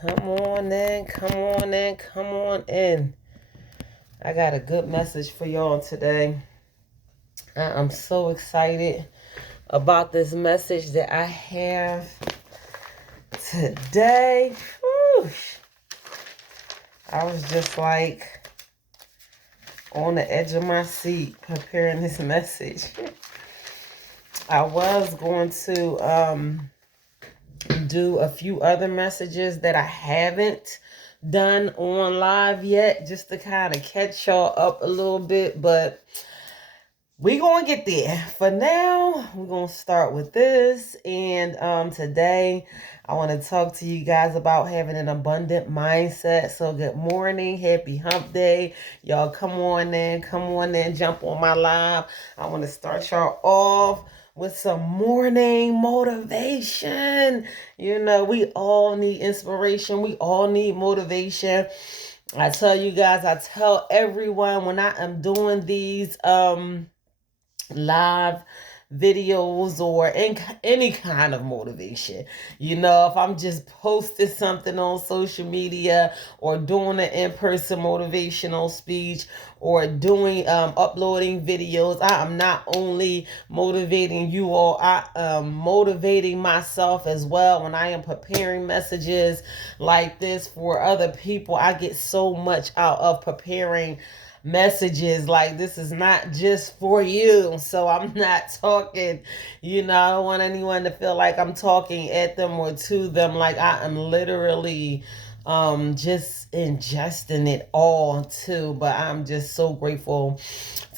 Come on in, come on in, come on in. I got a good message for y'all today. I'm so excited about this message that I have today. Whew. I was just like on the edge of my seat preparing this message. I was going to do a few other messages that I haven't done on live yet, just to kind of catch y'all up a little bit, but we gonna get there. For now, we're gonna start with this. And today I want to talk to you guys about having an abundant mindset. So good morning, happy hump day. Y'all come on in, jump on my live. I want to start y'all off with some morning motivation. You know, we all need inspiration. We all need motivation. I tell you guys, I tell everyone when I am doing these live videos or any kind of motivation. You know, if I'm just posting something on social media or doing an in-person motivational speech or doing uploading videos, I am not only motivating you all, I am motivating myself as well. When I am preparing messages like this for other people, I get so much out of preparing messages. Like, this is not just for you, so I'm not talking, you know, I don't want anyone to feel like I'm talking at them or to them. Like, I am literally just ingesting it all too. But I'm just so grateful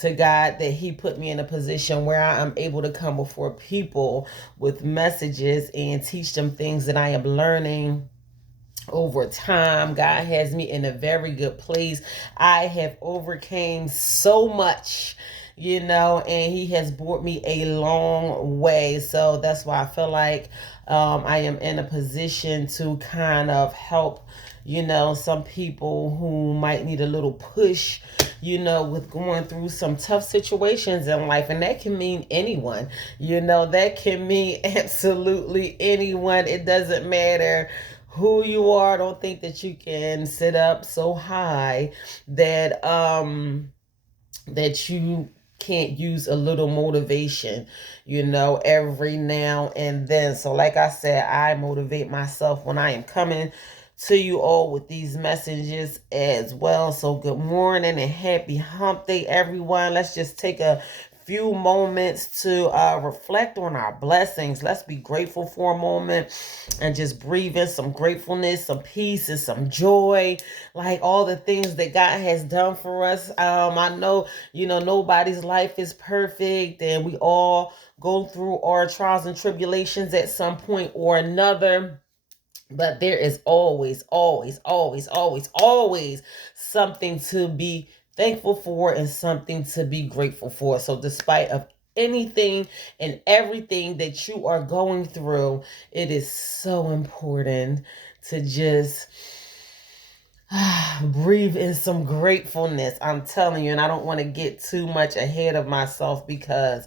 to God that he put me in a position where I am able to come before people with messages and teach them things that I am learning over time. God has me in a very good place. I have overcame so much, you know, and he has brought me a long way. So that's why I feel like I am in a position to kind of help, you know, some people who might need a little push, you know, with going through some tough situations in life. And that can mean anyone, you know, that can mean absolutely anyone. It doesn't matter who you are. Don't think that you can sit up so high that that you can't use a little motivation, you know, every now and then. So like I said, I motivate myself when I am coming to you all with these messages as well. So good morning and happy hump day, everyone. Let's just take a few moments to reflect on our blessings. Let's be grateful for a moment and just breathe in some gratefulness, some peace, and some joy, like all the things that God has done for us. I know, you know, nobody's life is perfect, and we all go through our trials and tribulations at some point or another. But there is always, always, always, always, always something to be thankful for and something to be grateful for. So despite of anything and everything that you are going through, it is so important to just breathe in some gratefulness. I'm telling you, and I don't want to get too much ahead of myself because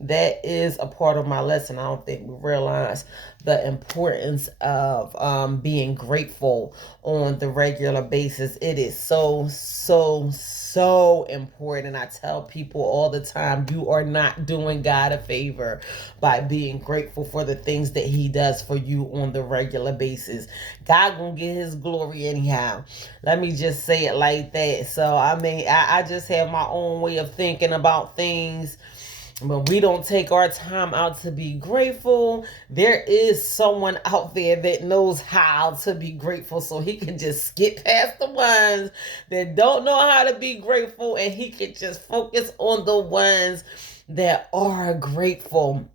that is a part of my lesson. I don't think we realize the importance of being grateful on the regular basis. It is so, so, so important. I tell people all the time, you are not doing God a favor by being grateful for the things that he does for you on the regular basis. God gonna get his glory anyhow. Let me just say it like that. So I mean, I just have my own way of thinking about things. But we don't take our time out to be grateful, there is someone out there that knows how to be grateful, so he can just skip past the ones that don't know how to be grateful, and he can just focus on the ones that are grateful.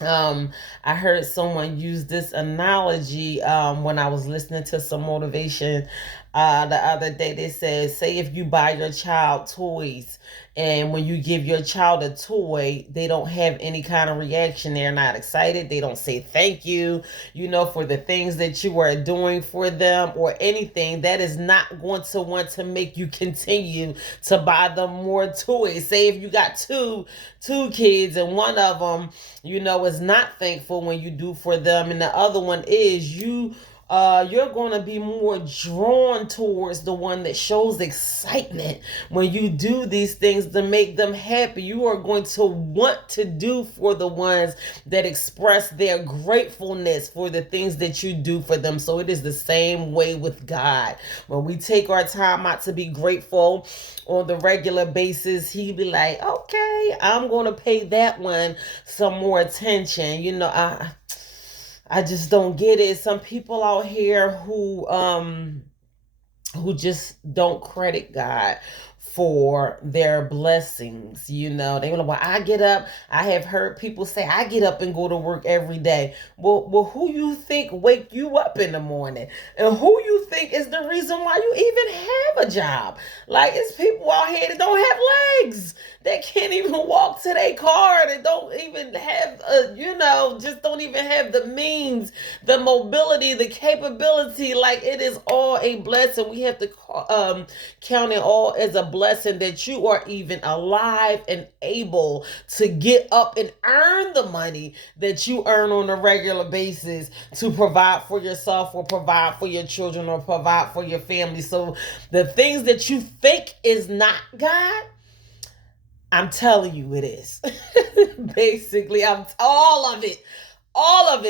I heard someone use this analogy when I was listening to some motivation the other day. They said, say if you buy your child toys, and when you give your child a toy, they don't have any kind of reaction. They're not excited. They don't say thank you, you know, for the things that you are doing for them or anything. That is not going to want to make you continue to buy them more toys. Say if you got two kids and one of them, you know, is not thankful when you do for them, and the other one is, you you're going to be more drawn towards the one that shows excitement when you do these things to make them happy. You are going to want to do for the ones that express their gratefulness for the things that you do for them. So it is the same way with God. When we take our time out to be grateful on the regular basis, he be like, okay, I'm going to pay that one some more attention. I just don't get it. Some people out here who just don't credit God for their blessings. They were like, well, I get up. I have heard people say, I get up and go to work every day. Well, who you think wake you up in the morning? And who you think is the reason why you even have a job? Like, it's people out here that don't have legs. They can't even walk to their car. They don't even have, just don't even have the means, the mobility, the capability. Like, it is all a blessing. We have to count it all as a blessing that you are even alive and able to get up and earn the money that you earn on a regular basis to provide for yourself or provide for your children or provide for your family. So the things that you think is not God, I'm telling you it is. Basically, all of it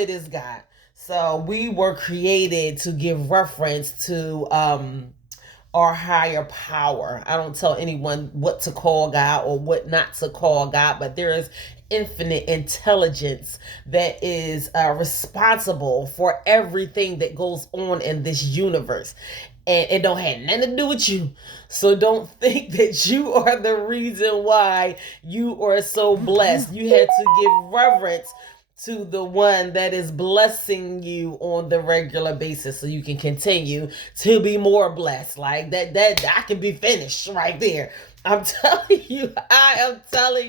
is God. So we were created to give reference to our higher power. I don't tell anyone what to call God or what not to call God, but there is infinite intelligence that is responsible for everything that goes on in this universe. And it don't have nothing to do with you. So don't think that you are the reason why you are so blessed. You had to give reverence to the one that is blessing you on the regular basis so you can continue to be more blessed. Like that I can be finished right there. I am telling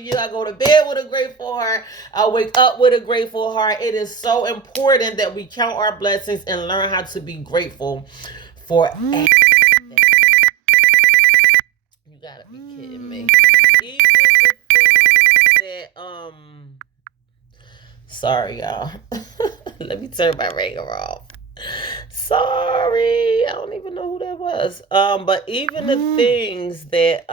you, I go to bed with a grateful heart. I wake up with a grateful heart. It is so important that we count our blessings and learn how to be grateful for everything. You gotta be kidding me. Even the things that sorry y'all. Let me turn my ringer off. Sorry, I don't even know who that was. But even the things that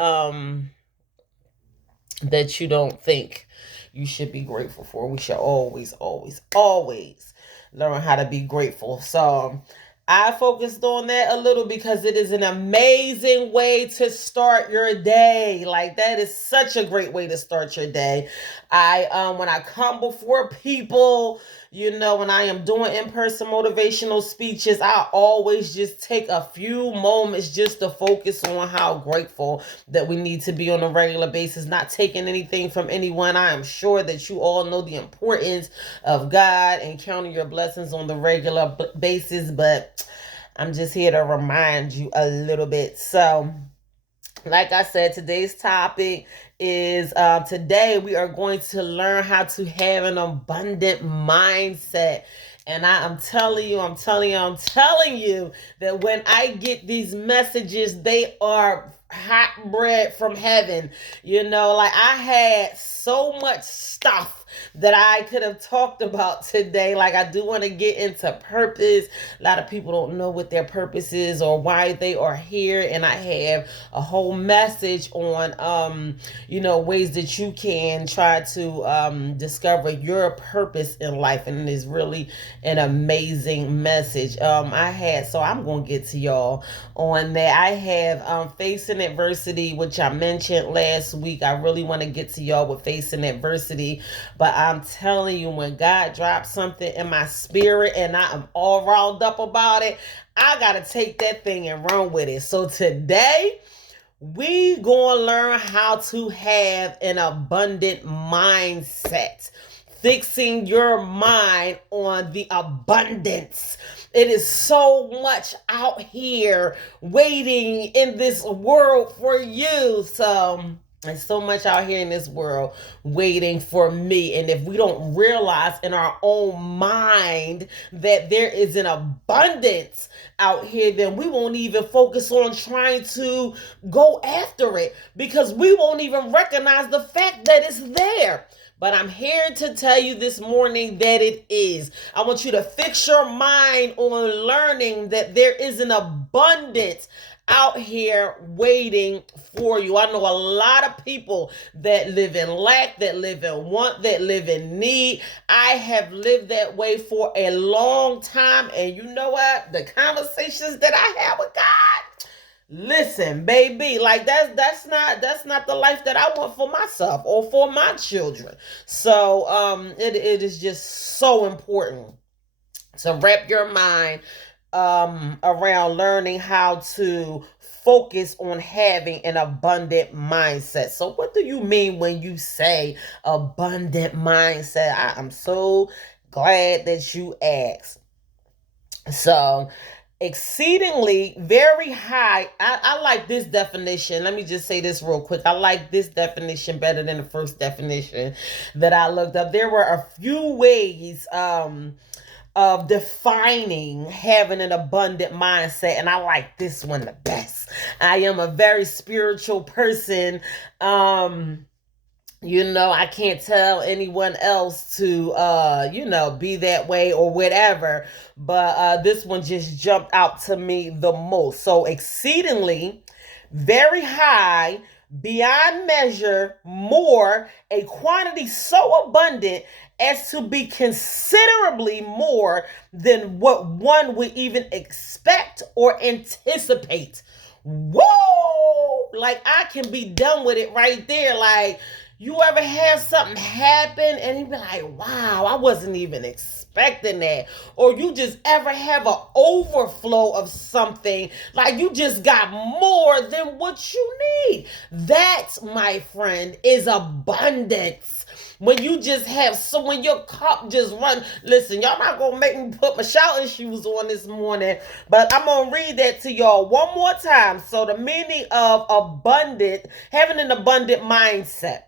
you don't think you should be grateful for, we should always, always, always learn how to be grateful. So I focused on that a little because it is an amazing way to start your day. Like, that is such a great way to start your day. When I come before people, when I am doing in-person motivational speeches, I always just take a few moments just to focus on how grateful that we need to be on a regular basis, not taking anything from anyone. I am sure that you all know the importance of God and counting your blessings on the regular basis, but I'm just here to remind you a little bit. So, like I said, today's topic is today we are going to learn how to have an abundant mindset. And I'm telling you that when I get these messages, they are hot bread from heaven. Like, I had so much stuff that I could have talked about today. Like, I do want to get into purpose. A lot of people don't know what their purpose is or why they are here. And I have a whole message on, ways that you can try to discover your purpose in life. And it is really an amazing message. So I'm going to get to y'all on that. I have Facing Adversity, which I mentioned last week. I really want to get to y'all with Facing Adversity. But I'm telling you, when God drops something in my spirit and I am all riled up about it, I got to take that thing and run with it. So today, we gonna learn how to have an abundant mindset. Fixing your mind on the abundance. It is so much out here waiting in this world for you. So there's so much out here in this world waiting for me. And if we don't realize in our own mind that there is an abundance out here, then we won't even focus on trying to go after it because we won't even recognize the fact that it's there. but I'm here to tell you this morning that it is. I want you to fix your mind on learning that there is an abundance out here waiting for you. I know a lot of people that live in lack, that live in want, that live in need. I have lived that way for a long time, and you know what? The conversations that I have with God, listen, baby, like that's not the life that I want for myself or for my children. So it is just so important to wrap your mind around learning how to focus on having an abundant mindset. So what do you mean when you say abundant mindset? I'm so glad that you asked. So exceedingly very high. I like this definition. Let me just say this real quick. I like this definition better than the first definition that I looked up. There were a few ways of defining having an abundant mindset, and I like this one the best. I am a very spiritual person. I can't tell anyone else to be that way or whatever, but this one just jumped out to me the most. So exceedingly very high, beyond measure, more, a quantity so abundant as to be considerably more than what one would even expect or anticipate. Whoa! Like, I can be done with it right there. Like, you ever have something happen and you be like, wow, I wasn't even expecting that. Or you just ever have an overflow of something, like you just got more than what you need. That, my friend, is abundance. When you just have when your cup just run. Listen, y'all not gonna make me put my shouting shoes on this morning, but I'm gonna read that to y'all one more time. So the meaning of abundant, having an abundant mindset.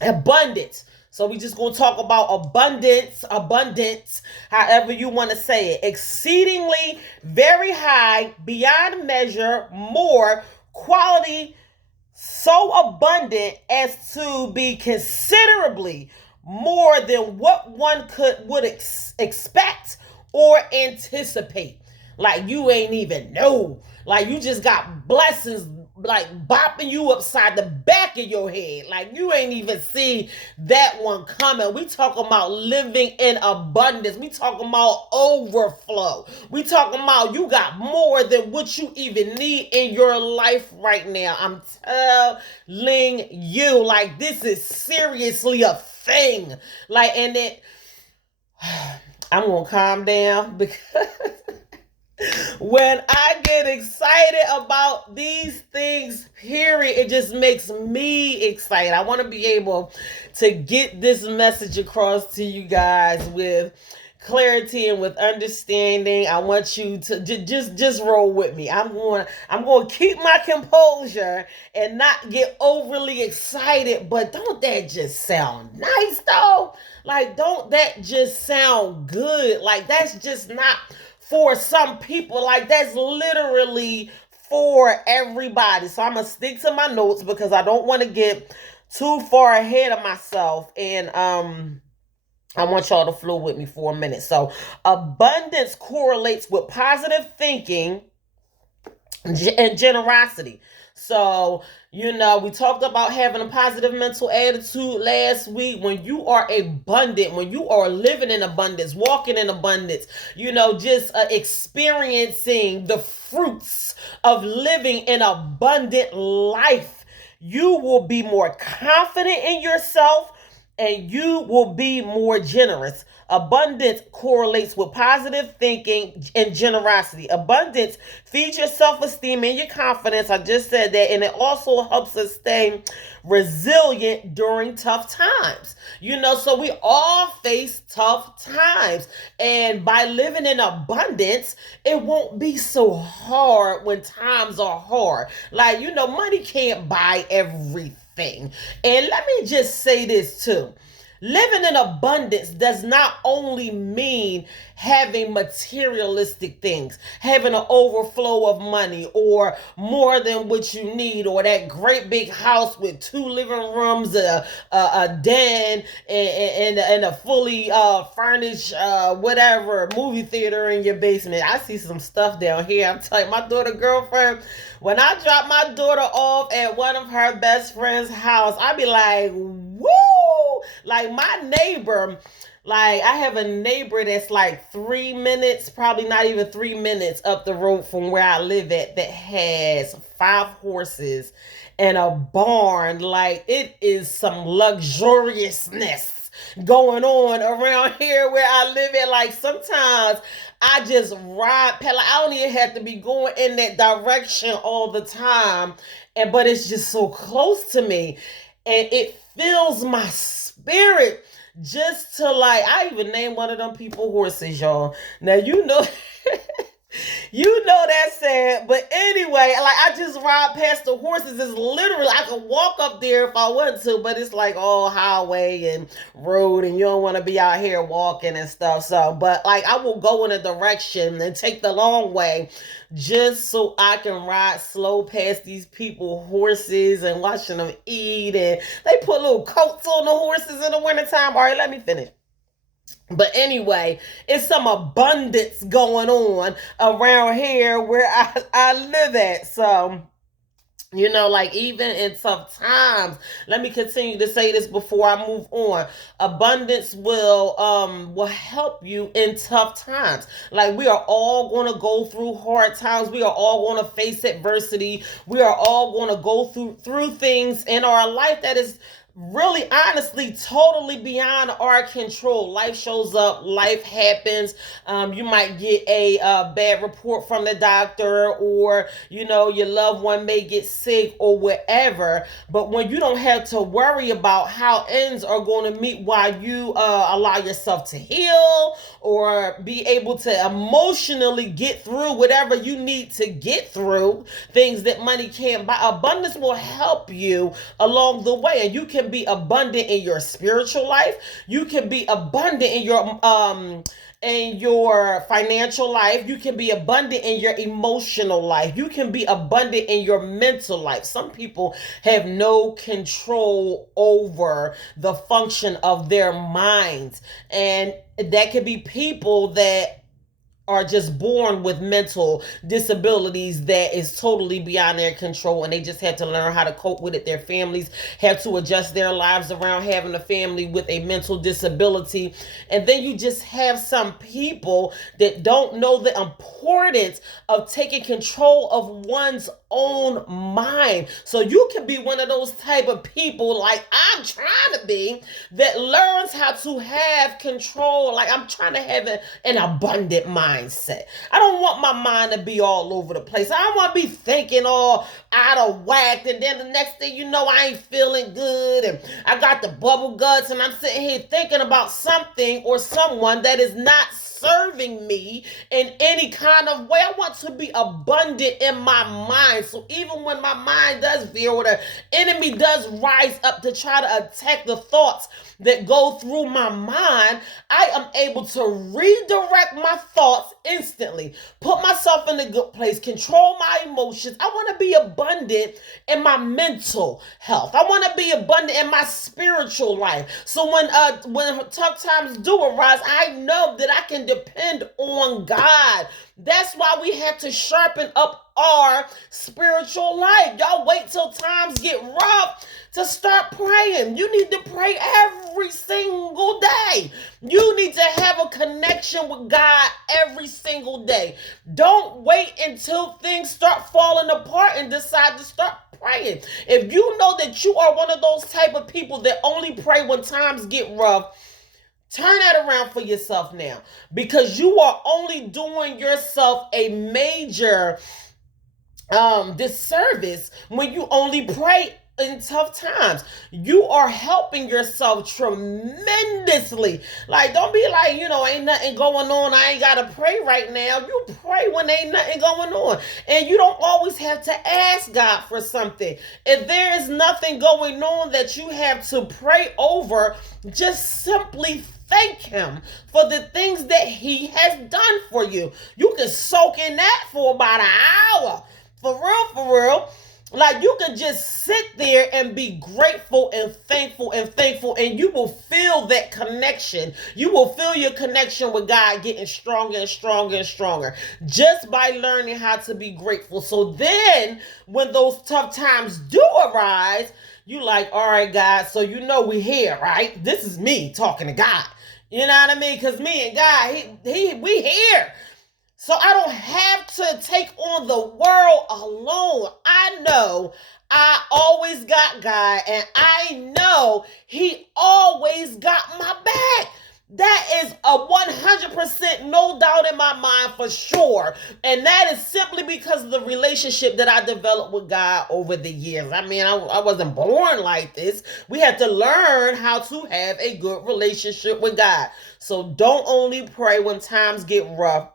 Abundance. So we just gonna talk about abundance, however you want to say it. Exceedingly, very high, beyond measure, more, quality, so abundant as to be considerably more than what one would expect or anticipate. Like, you ain't even know. Like, you just got blessings like bopping you upside the back of your head. Like, you ain't even see that one coming. We talking about living in abundance. We talking about overflow. We talking about you got more than what you even need in your life right now. I'm telling you, like, this is seriously a thing. Like, and it I'm gonna calm down because when I get excited about these things, period, it just makes me excited. I want to be able to get this message across to you guys with clarity and with understanding. I want you to just roll with me. I'm going to keep my composure and not get overly excited, but don't that just sound nice though? Like, don't that just sound good? Like, that's just not for some people. Like, that's literally for everybody. So I'm gonna stick to my notes because I don't want to get too far ahead of myself, and I want y'all to flow with me for a minute. So abundance correlates with positive thinking and generosity. So, we talked about having a positive mental attitude last week. When you are abundant, when you are living in abundance, walking in abundance, just experiencing the fruits of living an abundant life, you will be more confident in yourself and you will be more generous. Abundance correlates with positive thinking and generosity. Abundance feeds your self-esteem and your confidence. I just said that. And it also helps us stay resilient during tough times. So we all face tough times. And by living in abundance, it won't be so hard when times are hard. Like, money can't buy everything. And let me just say this too. Living in abundance does not only mean having materialistic things, having an overflow of money or more than what you need, or that great big house with 2 living rooms, a den, and a fully furnished, whatever, movie theater in your basement. I see some stuff down here. I'm telling you, my daughter girlfriend, when I drop my daughter off at one of her best friend's house, I be like, woo! Like my neighbor, like I have a neighbor that's like 3 minutes, probably not even 3 minutes up the road from where I live at, that has 5 horses and a barn. Like it is some luxuriousness going on around here where I live at. Like sometimes I just ride pedal. I don't even have to be going in that direction all the time. And but it's just so close to me. And it fills my spirit just to like, I even named one of them people horses, y'all. Now you know you know that's sad. But anyway, like I just ride past the horses. It's literally, I could walk up there if I want to, but it's like all highway and road, and you don't want to be out here walking and stuff. So, but like I will go in a direction and take the long way just so I can ride slow past these people horses and watching them eat. And they put little coats on the horses in the wintertime. All right, let me finish. But anyway, it's some abundance going on around here where I live at. So, you know, like even in tough times, let me continue to say this before I move on. Abundance will help you in tough times. Like we are all going to go through hard times. We are all going to face adversity. We are all going to go through things in our life that is really honestly totally beyond our control. Life shows up, life happens. You might get a bad report from the doctor, or you know your loved one may get sick or whatever. But when you don't have to worry about how ends are going to meet while you allow yourself to heal or be able to emotionally get through whatever you need to get through, things that money can't buy, abundance will help you along the way. And you can be abundant in your spiritual life. You can be abundant in your financial life. You can be abundant in your emotional life. You can be abundant in your mental life. Some people have no control over the function of their minds, and that could be people that are just born with mental disabilities that is totally beyond their control, and they just had to learn how to cope with it. Their families have to adjust their lives around having a family with a mental disability. And then you just have some people that don't know the importance of taking control of one's own mind. So you can be one of those type of people, like I'm trying to be, that learns how to have control. Like I'm trying to have an abundant mindset. I don't want my mind to be all over the place. I don't want to be thinking all out of whack, and then the next thing you know, I ain't feeling good and I got the bubble guts, and I'm sitting here thinking about something or someone that is not serving me in any kind of way. I want to be abundant in my mind. So even when my mind does veer, or the enemy does rise up to try to attack the thoughts that go through my mind, I am able to redirect my thoughts instantly, put myself in a good place, control my emotions. I want to be abundant in my mental health. I want to be abundant in my spiritual life. So when tough times do arise, I know that I can depend on God. That's why we have to sharpen up our spiritual life. Y'all wait till times get rough to start praying. You need to pray every single day. You need to have a connection with God every single day. Don't wait until things start falling apart and decide to start praying. If you know that you are one of those type of people that only pray when times get rough, turn that around for yourself now, because you are only doing yourself a major disservice when you only pray in tough times. You are helping yourself tremendously. Like, don't be like, ain't nothing going on, I ain't gotta pray right now. You pray when ain't nothing going on. And you don't always have to ask God for something. If there is nothing going on that you have to pray over, just simply thank him for the things that he has done for you. You can soak in that for about an hour. For real. Like, you can just sit there and be grateful and thankful, and you will feel that connection. You will feel your connection with God getting stronger and stronger and stronger just by learning how to be grateful. So then, when those tough times do arise, you like, all right, God, so we here, right? This is me talking to God. You know what I mean? Because me and God, we here. So I don't have to take on the world alone. I know I always got God, and I know he always got my back. That is a 100% no doubt in my mind for sure. And that is simply because of the relationship that I developed with God over the years. I mean, I wasn't born like this. We had to learn how to have a good relationship with God. So don't only pray when times get rough.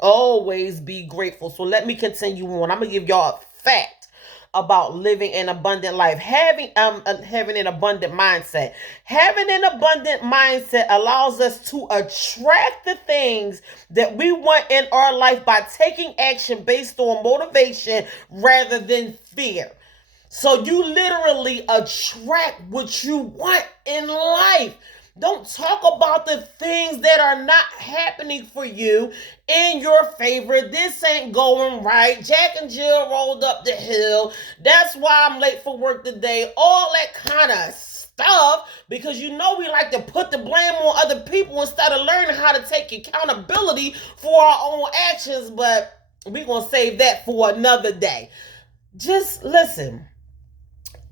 Always be grateful. So let me continue on. I'm going to give y'all a fact about living an abundant life, having an abundant mindset. Having an abundant mindset allows us to attract the things that we want in our life by taking action based on motivation rather than fear. So you literally attract what you want in life. Don't talk about the things that are not happening for you in your favor. This ain't going right. Jack and Jill rolled up the hill. That's why I'm late for work today. All that kind of stuff, because we like to put the blame on other people instead of learning how to take accountability for our own actions. But we're going to save that for another day. Just listen.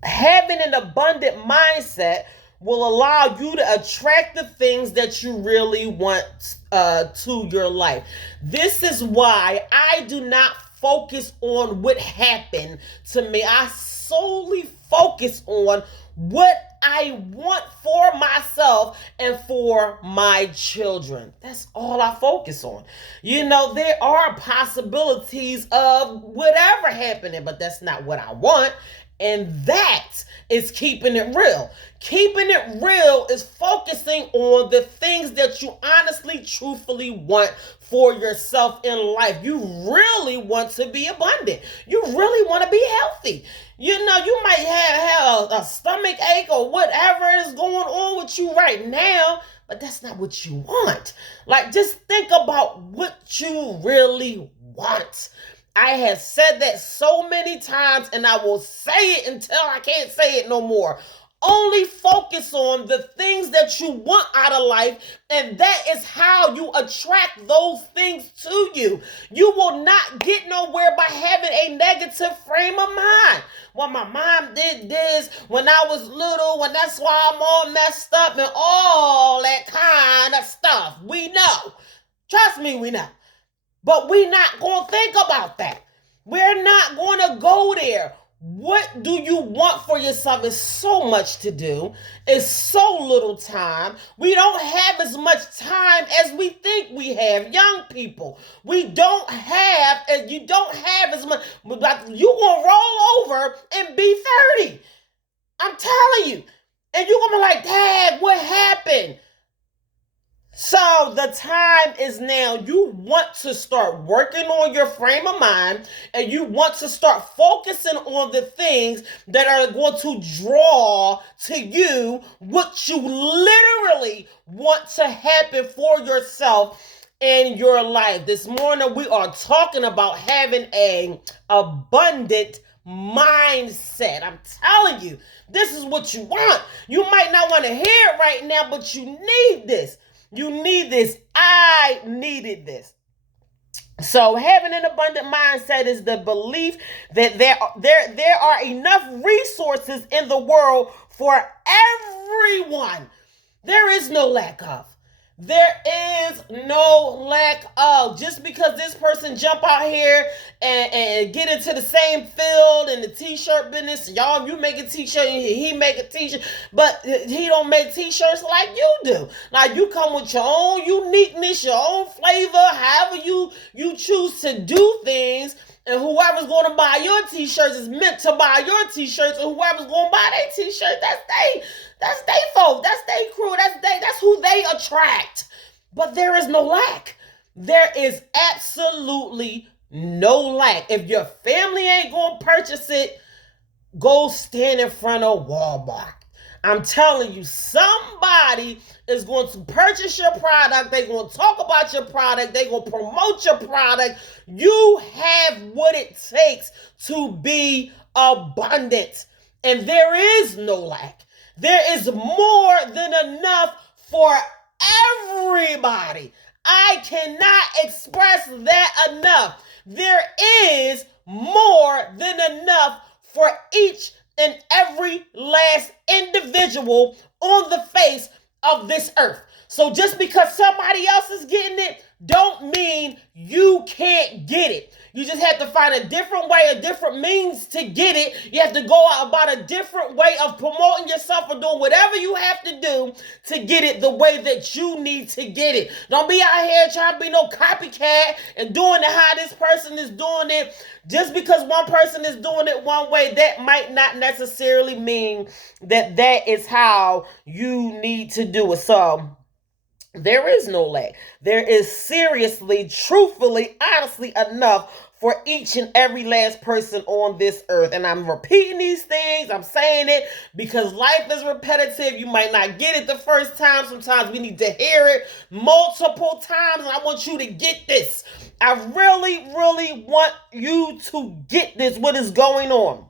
Having an abundant mindset will allow you to attract the things that you really want to your life. This is why I do not focus on what happened to me. I solely focus on what I want for myself and for my children. That's all I focus on. There are possibilities of whatever happening, but that's not what I want. And that is keeping it real. Keeping it real is focusing on the things that you honestly, truthfully want for yourself in life. You really want to be abundant. You really want to be healthy. You might have a stomach ache or whatever is going on with you right now, but that's not what you want. Like, just think about what you really want. I have said that so many times, and I will say it until I can't say it no more. Only focus on the things that you want out of life, and that is how you attract those things to you. You will not get nowhere by having a negative frame of mind. Well, my mom did this when I was little, and that's why I'm all messed up and all that kind of stuff. We know. Trust me, we know. But we're not going to think about that. We're not going to go there. What do you want for yourself? Is so much to do. It's so little time. We don't have as much time as we think we have. Young people, we don't have, and you don't have as much. You will roll over and be 30. I'm telling you. And you're going to be like, Dad, what happened? So the time is now. You want to start working on your frame of mind, and you want to start focusing on the things that are going to draw to you what you literally want to happen for yourself in your life. This morning we are talking about having an abundant mindset. I'm telling you, this is what you want. You might not want to hear it right now, but you need this. You need this. I needed this. So having an abundant mindset is the belief that there are enough resources in the world for everyone. There is no lack of. There is no lack of. Just because this person jump out here and get into the same field in the t-shirt business, y'all, you make a t-shirt, he make a t-shirt, but he don't make t-shirts like you do. Now you come with your own uniqueness, your own flavor, however you choose to do things. And whoever's going to buy your t-shirts is meant to buy your t-shirts, and whoever's going to buy their t-shirts, that's they folk, that's they crew, that's who they attract. But there is no lack. There is absolutely no lack. If your family ain't going to purchase it, go stand in front of Walmart. I'm telling you, somebody is going to purchase your product. They're going to talk about your product. They're going to promote your product. You have what it takes to be abundant. And there is no lack. There is more than enough for everybody. I cannot express that enough. There is more than enough for each and every last individual on the face of this earth. So just because somebody else is getting it, don't mean you can't get it. You just have to find a different way, a different means to get it. You have to go out about a different way of promoting yourself or doing whatever you have to do to get it the way that you need to get it. Don't be out here trying to be no copycat and doing it how this person is doing it. Just because one person is doing it one way, that might not necessarily mean that that is how you need to do it. So there is no lack. There is seriously, truthfully, honestly enough for each and every last person on this earth. And I'm repeating these things. I'm saying it because life is repetitive. You might not get it the first time. Sometimes we need to hear it multiple times. And I want you to get this. I really, really want you to get this, what is going on.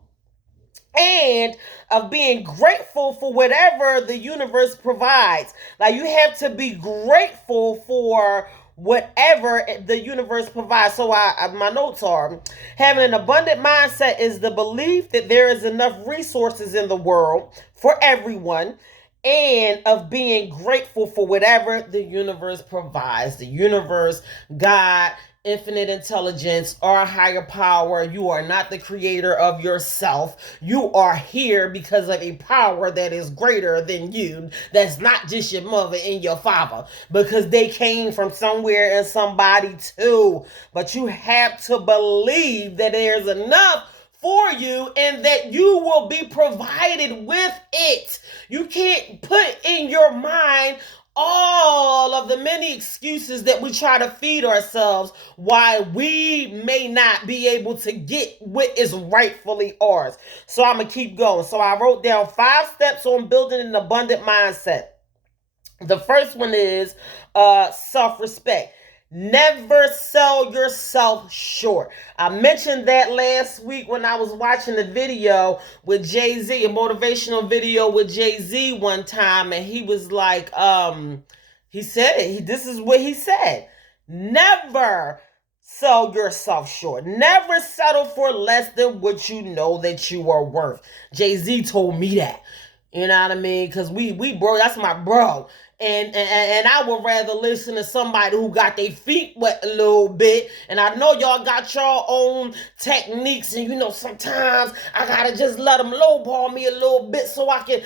And of being grateful for whatever the universe provides. Like, you have to be grateful for whatever the universe provides. So my notes are, having an abundant mindset is the belief that there is enough resources in the world for everyone, and of being grateful for whatever the universe provides. The universe, God, infinite intelligence, or a higher power. You are not the creator of yourself. You are here because of a power that is greater than you. That's not just your mother and your father, because they came from somewhere and somebody too. But you have to believe that there's enough for you and that you will be provided with it. You can't put in your mind all of the many excuses that we try to feed ourselves why we may not be able to get what is rightfully ours. So I'm going to keep going. So I wrote down 5 steps on building an abundant mindset. The first one is self-respect. Never sell yourself short. I mentioned that last week when I was watching the video with Jay-Z, a motivational video with Jay-Z one time, and he was like, he said it. This is what he said. Never sell yourself short. Never settle for less than what you know that you are worth. Jay-Z told me that. You know what I mean? Because we bro, that's my bro. And I would rather listen to somebody who got their feet wet a little bit. And I know y'all got your own techniques, and sometimes I gotta just let them lowball me a little bit so I can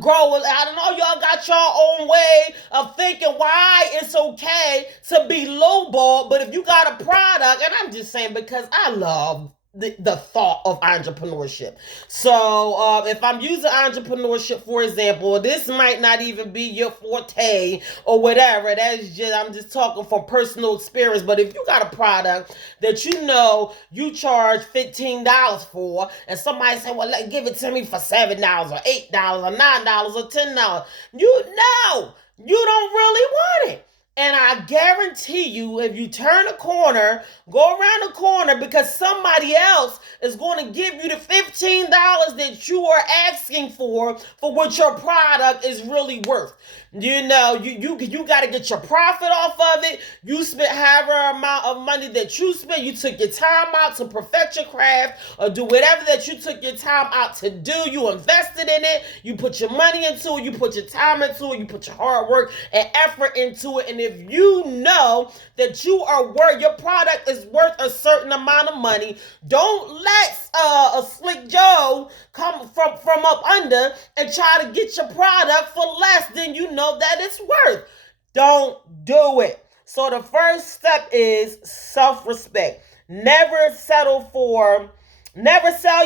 grow. I don't know, y'all got your own way of thinking why it's okay to be lowballed. But if you got a product, and I'm just saying because I love the thought of entrepreneurship. So if I'm using entrepreneurship, for example, this might not even be your forte or whatever. I'm just talking from personal experience. But if you got a product that you charge $15 for, and somebody say, well, give it to me for $7 or $8 or $9 or $10, you don't really want it. And I guarantee you, if you turn a corner, go around the corner, because somebody else is going to give you the $15 that you are asking for what your product is really worth. You got to get your profit off of it. You spent however amount of money that you spent. You took your time out to perfect your craft or do whatever that you took your time out to do. You invested in it. You put your money into it. You put your time into it. You put your hard work and effort into it. And if you know that you are worth, your product is worth a certain amount of money, don't let a slick Joe come from up under and try to get your product for less than you know that it's worth. Don't do it. So the first step is self-respect. Never sell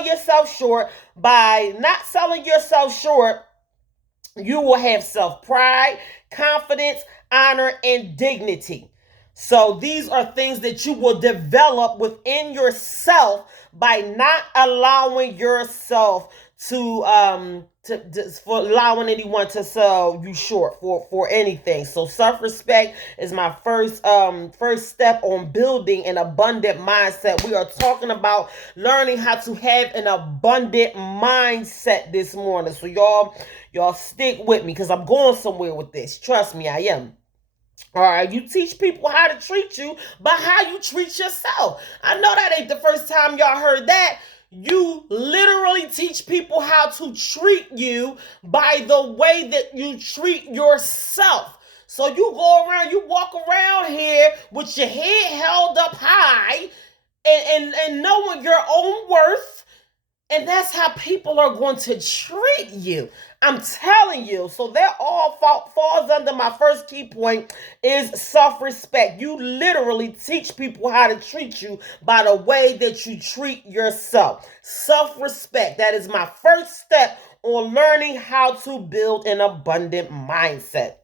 yourself short. By not selling yourself short, you will have self-pride, confidence, honor, and dignity. So these are things that you will develop within yourself by not allowing yourself for allowing anyone to sell you short for anything. So self-respect is my first step on building an abundant mindset. We are talking about learning how to have an abundant mindset this morning. So y'all stick with me because I'm going somewhere with this. Trust me, I am. All right, you teach people how to treat you by how you treat yourself. I know that ain't the first time y'all heard that. You literally teach people how to treat you by the way that you treat yourself. So you walk around here with your head held up high and knowing your own worth. And that's how people are going to treat you. I'm telling you. So that all falls under my first key point is self-respect. You literally teach people how to treat you by the way that you treat yourself. Self-respect. That is my first step on learning how to build an abundant mindset.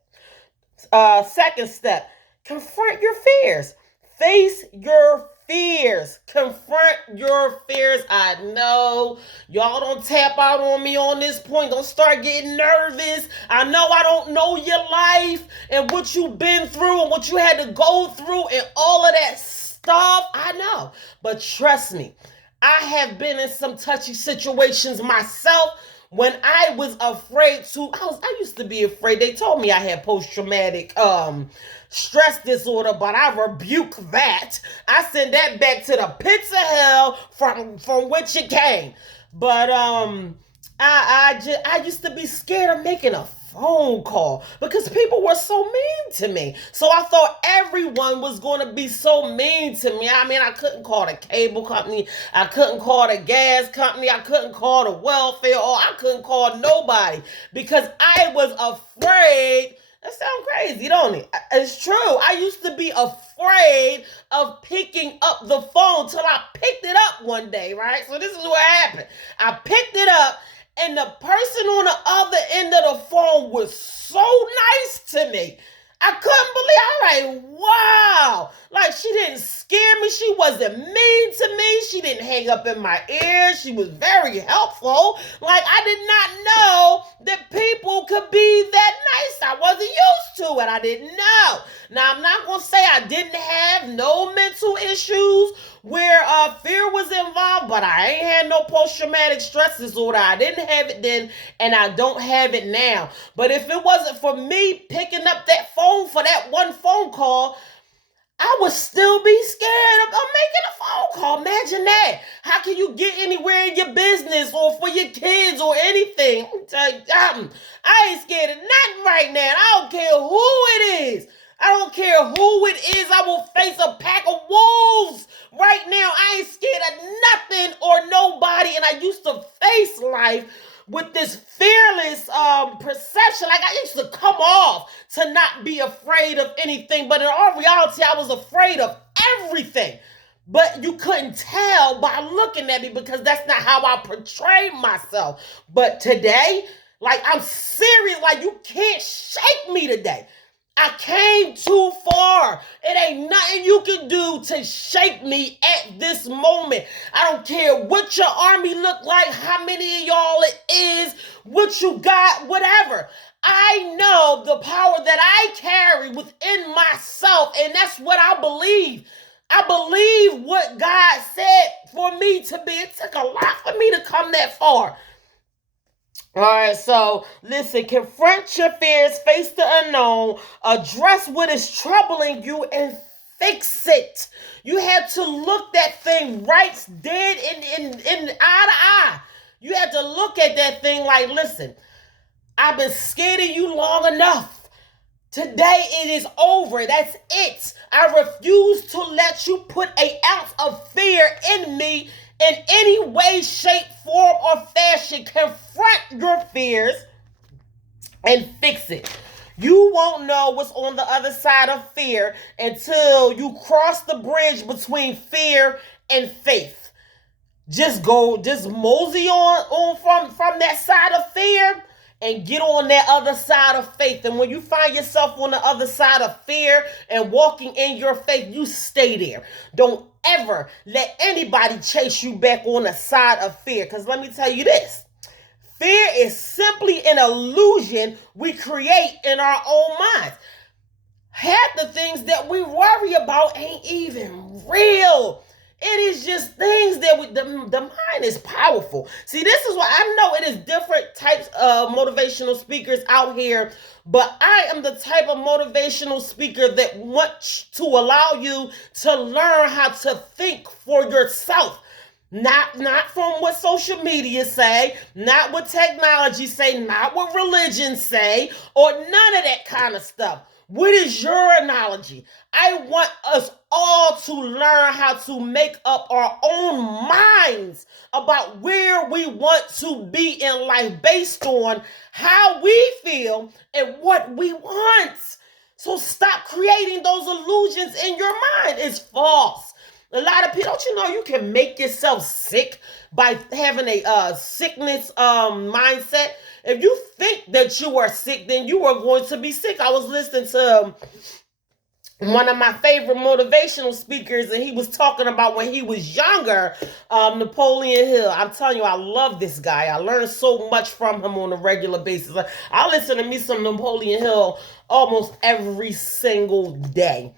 Second step, confront your fears. Face your fears. Confront your fears. I know y'all don't tap out on me on this point. Don't start getting nervous. I know I don't know your life and what you've been through and what you had to go through and all of that stuff. I know. But trust me, I have been in some touchy situations myself. When I was afraid I used to be afraid. They told me I had post-traumatic stress disorder, but I rebuke that. I send that back to the pits of hell from which it came. But I used to be scared of making a phone call because people were so mean to me. So I thought everyone was going to be so mean to me. I mean, I couldn't call the cable company. I couldn't call the gas company. I couldn't call the welfare, or I couldn't call nobody because I was afraid. That sounds crazy, don't it? It's true. I used to be afraid of picking up the phone till I picked it up one day, right? So this is what happened. I picked it up, and the person on the other end of the phone was so nice to me. I couldn't believe. I'm like, wow. Like, she didn't scare me. She wasn't mean to me. She didn't hang up in my ear. She was very helpful. Like, I did not know that people could be that nice. I wasn't used to it. I didn't know. Now, I'm not going to say I didn't have no mental issues where fear was involved, but I ain't had no post-traumatic stress disorder. I didn't have it then, and I don't have it now. But if it wasn't for me picking up that phone for that one phone call, I would still be scared of making a phone call. Imagine that. How can you get anywhere in your business or for your kids or anything? I ain't scared of nothing right now. I don't care who it is. I don't care who it is. I will face a pack of wolves right now. I ain't scared of nothing or nobody. And I used to face life with this fearless perception. Like, I used to come off to not be afraid of anything. But in all reality, I was afraid of everything. But you couldn't tell by looking at me because that's not how I portray myself. But today, like, I'm serious. Like, you can't shake me today. I came too far. It ain't nothing you can do to shake me at this moment. I don't care what your army look like, how many of y'all it is, what you got, whatever. I know the power that I carry within myself, and that's what I believe. I believe what God said for me to be. It took a lot for me to come that far. All right, so listen, confront your fears, face the unknown, address what is troubling you, and fix it. You have to look that thing right dead in eye to eye. You have to look at that thing like, listen, I've been scared of you long enough. Today it is over. That's it. I refuse to let you put an ounce of fear in me in any way, shape, form, or fashion. Confront your fears and fix it. You won't know what's on the other side of fear until you cross the bridge between fear and faith. Just mosey on from that side of fear and get on that other side of faith. And when you find yourself on the other side of fear and walking in your faith, you stay there. Don't ever let anybody chase you back on the side of fear. Because let me tell you this, fear is simply an illusion we create in our own minds. Half the things that we worry about ain't even real. It is just things that the mind is powerful. See, this is why I know it is different types of motivational speakers out here, but I am the type of motivational speaker that wants to allow you to learn how to think for yourself. Not from what social media say, not what technology say, not what religion say, or none of that kind of stuff. What is your analogy? I want us all to learn how to make up our own minds about where we want to be in life based on how we feel and what we want. So stop creating those illusions in your mind. It's false. A lot of people, don't you know you can make yourself sick by having a sickness mindset? If you think that you are sick, then you are going to be sick. I was listening to one of my favorite motivational speakers, and he was talking about when he was younger, Napoleon Hill. I'm telling you, I love this guy. I learn so much from him on a regular basis. I listen to me some Napoleon Hill almost every single day.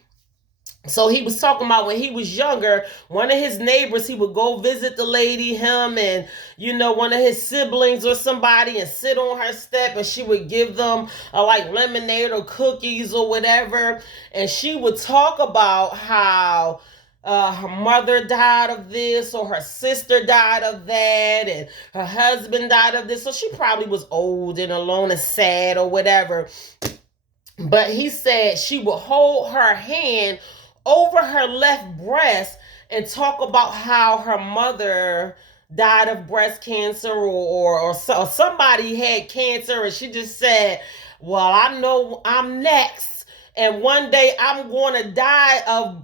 So he was talking about when he was younger, one of his neighbors, he would go visit the lady, him and, one of his siblings or somebody, and sit on her step, and she would give them like lemonade or cookies or whatever. And she would talk about how her mother died of this, or her sister died of that, and her husband died of this. So she probably was old and alone and sad or whatever. But he said she would hold her hand over her left breast and talk about how her mother died of breast cancer, or somebody had cancer, and she just said, well, I know I'm next, and one day I'm going to die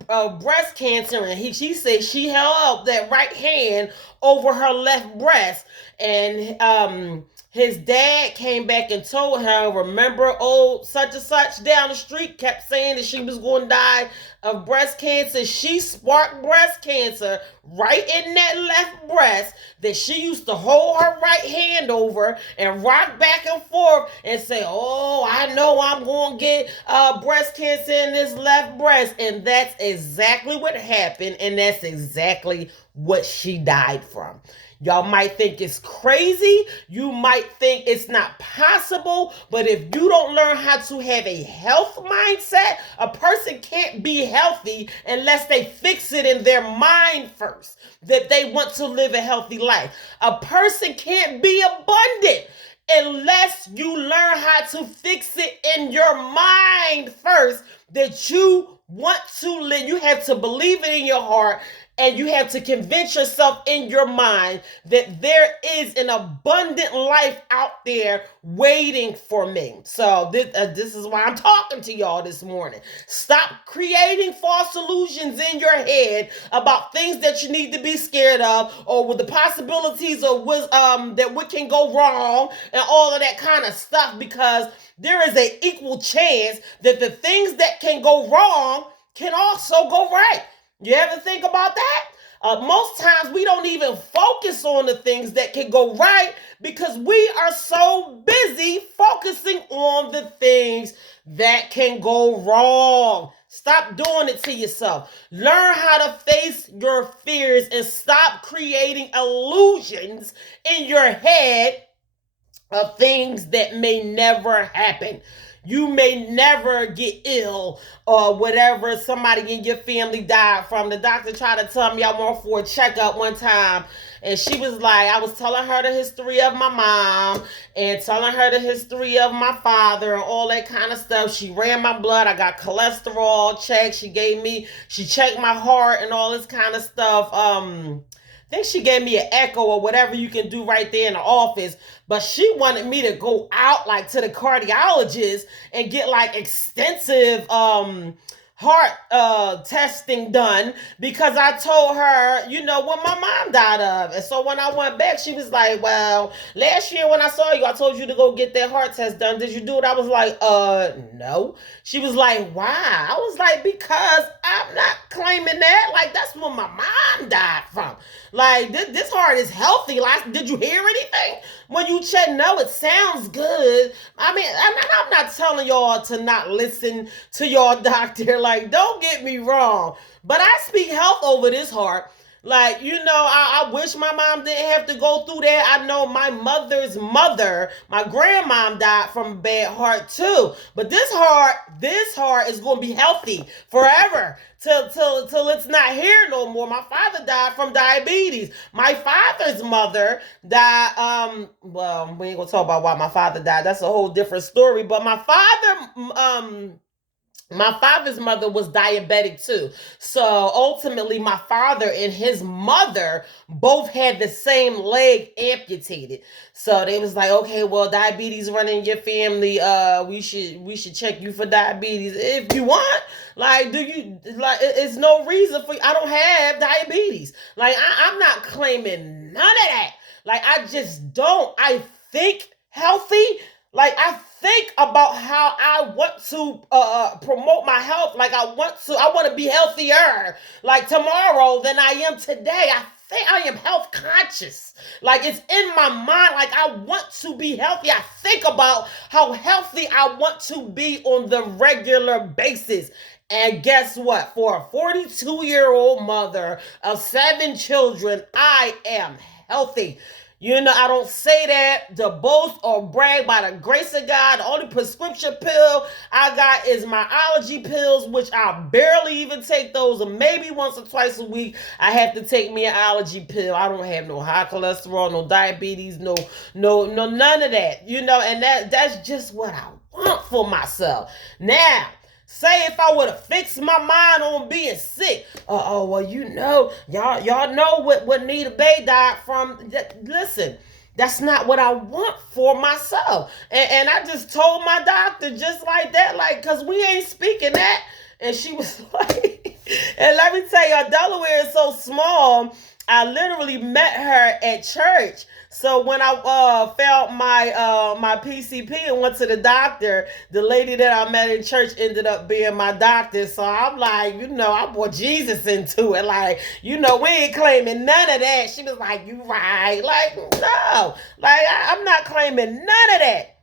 of breast cancer. And she said she held up that right hand over her left breast, and his dad came back and told her, remember old such and such down the street kept saying that she was going to die of breast cancer. She sparked breast cancer right in that left breast that she used to hold her right hand over and rock back and forth and say, oh, I know I'm going to get breast cancer in this left breast. And that's exactly what happened. And that's exactly what she died from. Y'all might think it's crazy. You might think it's not possible. But if you don't learn how to have a health mindset, a person can't be healthy unless they fix it in their mind first, that they want to live a healthy life. A person can't be abundant unless you learn how to fix it in your mind first, that you want to live. You have to believe it in your heart, and you have to convince yourself in your mind that there is an abundant life out there waiting for me. So this is why I'm talking to y'all this morning. Stop creating false illusions in your head about things that you need to be scared of, or with the possibilities of what can go wrong and all of that kind of stuff, because there is an equal chance that the things that can go wrong can also go right. You ever think about that? Most times we don't even focus on the things that can go right because we are so busy focusing on the things that can go wrong. Stop doing it to yourself. Learn how to face your fears and stop creating illusions in your head of things that may never happen. You may never get ill or whatever somebody in your family died from. The doctor tried to tell me I went for a checkup one time, and she was like, I was telling her the history of my mom and telling her the history of my father and all that kind of stuff. She ran my blood. I got cholesterol checked. She checked my heart and all this kind of stuff. I think she gave me an echo or whatever you can do right there in the office, but she wanted me to go out like to the cardiologist and get like extensive heart testing done because I told her, what my mom died of. And so when I went back, she was like, well, last year when I saw you, I told you to go get that heart test done. Did you do it? I was like, no. She was like, why? I was like, because I'm not claiming that. Like, that's what my mom died from. Like, this heart is healthy. Like, did you hear anything? When you check, no, it sounds good. I mean, I'm not telling y'all to not listen to your doctor. Like, don't get me wrong. But I speak health over this heart. Like, I wish my mom didn't have to go through that. I know my mother's mother, my grandmom died from a bad heart too. But this heart is going to be healthy forever till it's not here no more. My father died from diabetes. My father's mother died, well, we ain't going to talk about why my father died. That's a whole different story. But my father's mother was diabetic too. So ultimately, my father and his mother both had the same leg amputated. So they was like, okay, well, diabetes running in your family. We should check you for diabetes if you want. Like, do you like? It's no reason for. I don't have diabetes. Like, I'm not claiming none of that. Like, I just don't. I think healthy. Like, I think about how I want to promote my health. Like, I want to be healthier, like, tomorrow than I am today. I think I am health conscious. Like, it's in my mind. Like, I want to be healthy. I think about how healthy I want to be on the regular basis. And guess what? For a 42-year-old mother of 7 children, I am healthy. I don't say that to boast or brag. By the grace of God, the only prescription pill I got is my allergy pills, which I barely even take those. And maybe once or twice a week, I have to take me an allergy pill. I don't have no high cholesterol, no diabetes, no, none of that. And that's just what I want for myself. Now, say if I would have fixed my mind on being sick. Well, y'all know what Nita Bay died from. Listen, that's not what I want for myself. And I just told my doctor just like that, like, because we ain't speaking that. And she was like, and let me tell you, Delaware is so small, I literally met her at church. So when I felt my PCP and went to the doctor, the lady that I met in church ended up being my doctor. So I'm like, I brought Jesus into it. Like, we ain't claiming none of that. She was like, you right. Like, no. Like, I'm not claiming none of that.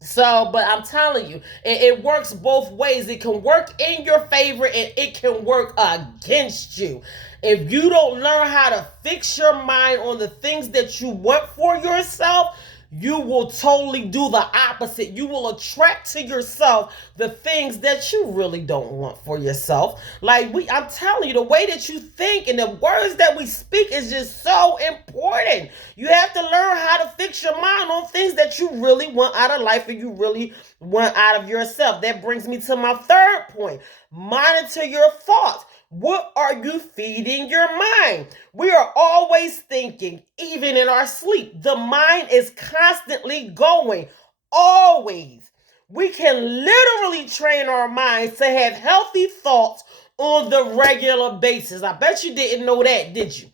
So, but I'm telling you, it works both ways. It can work in your favor and it can work against you. If you don't learn how to fix your mind on the things that you want for yourself, you will totally do the opposite. You will attract to yourself the things that you really don't want for yourself. Like, I'm telling you, the way that you think and the words that we speak is just so important. You have to learn how to fix your mind on things that you really want out of life and you really want out of yourself. That brings me to my third point. Monitor your thoughts. What are you feeding your mind? We are always thinking, even in our sleep. The mind is constantly going, always. We can literally train our minds to have healthy thoughts on the regular basis. I bet you didn't know that, did you?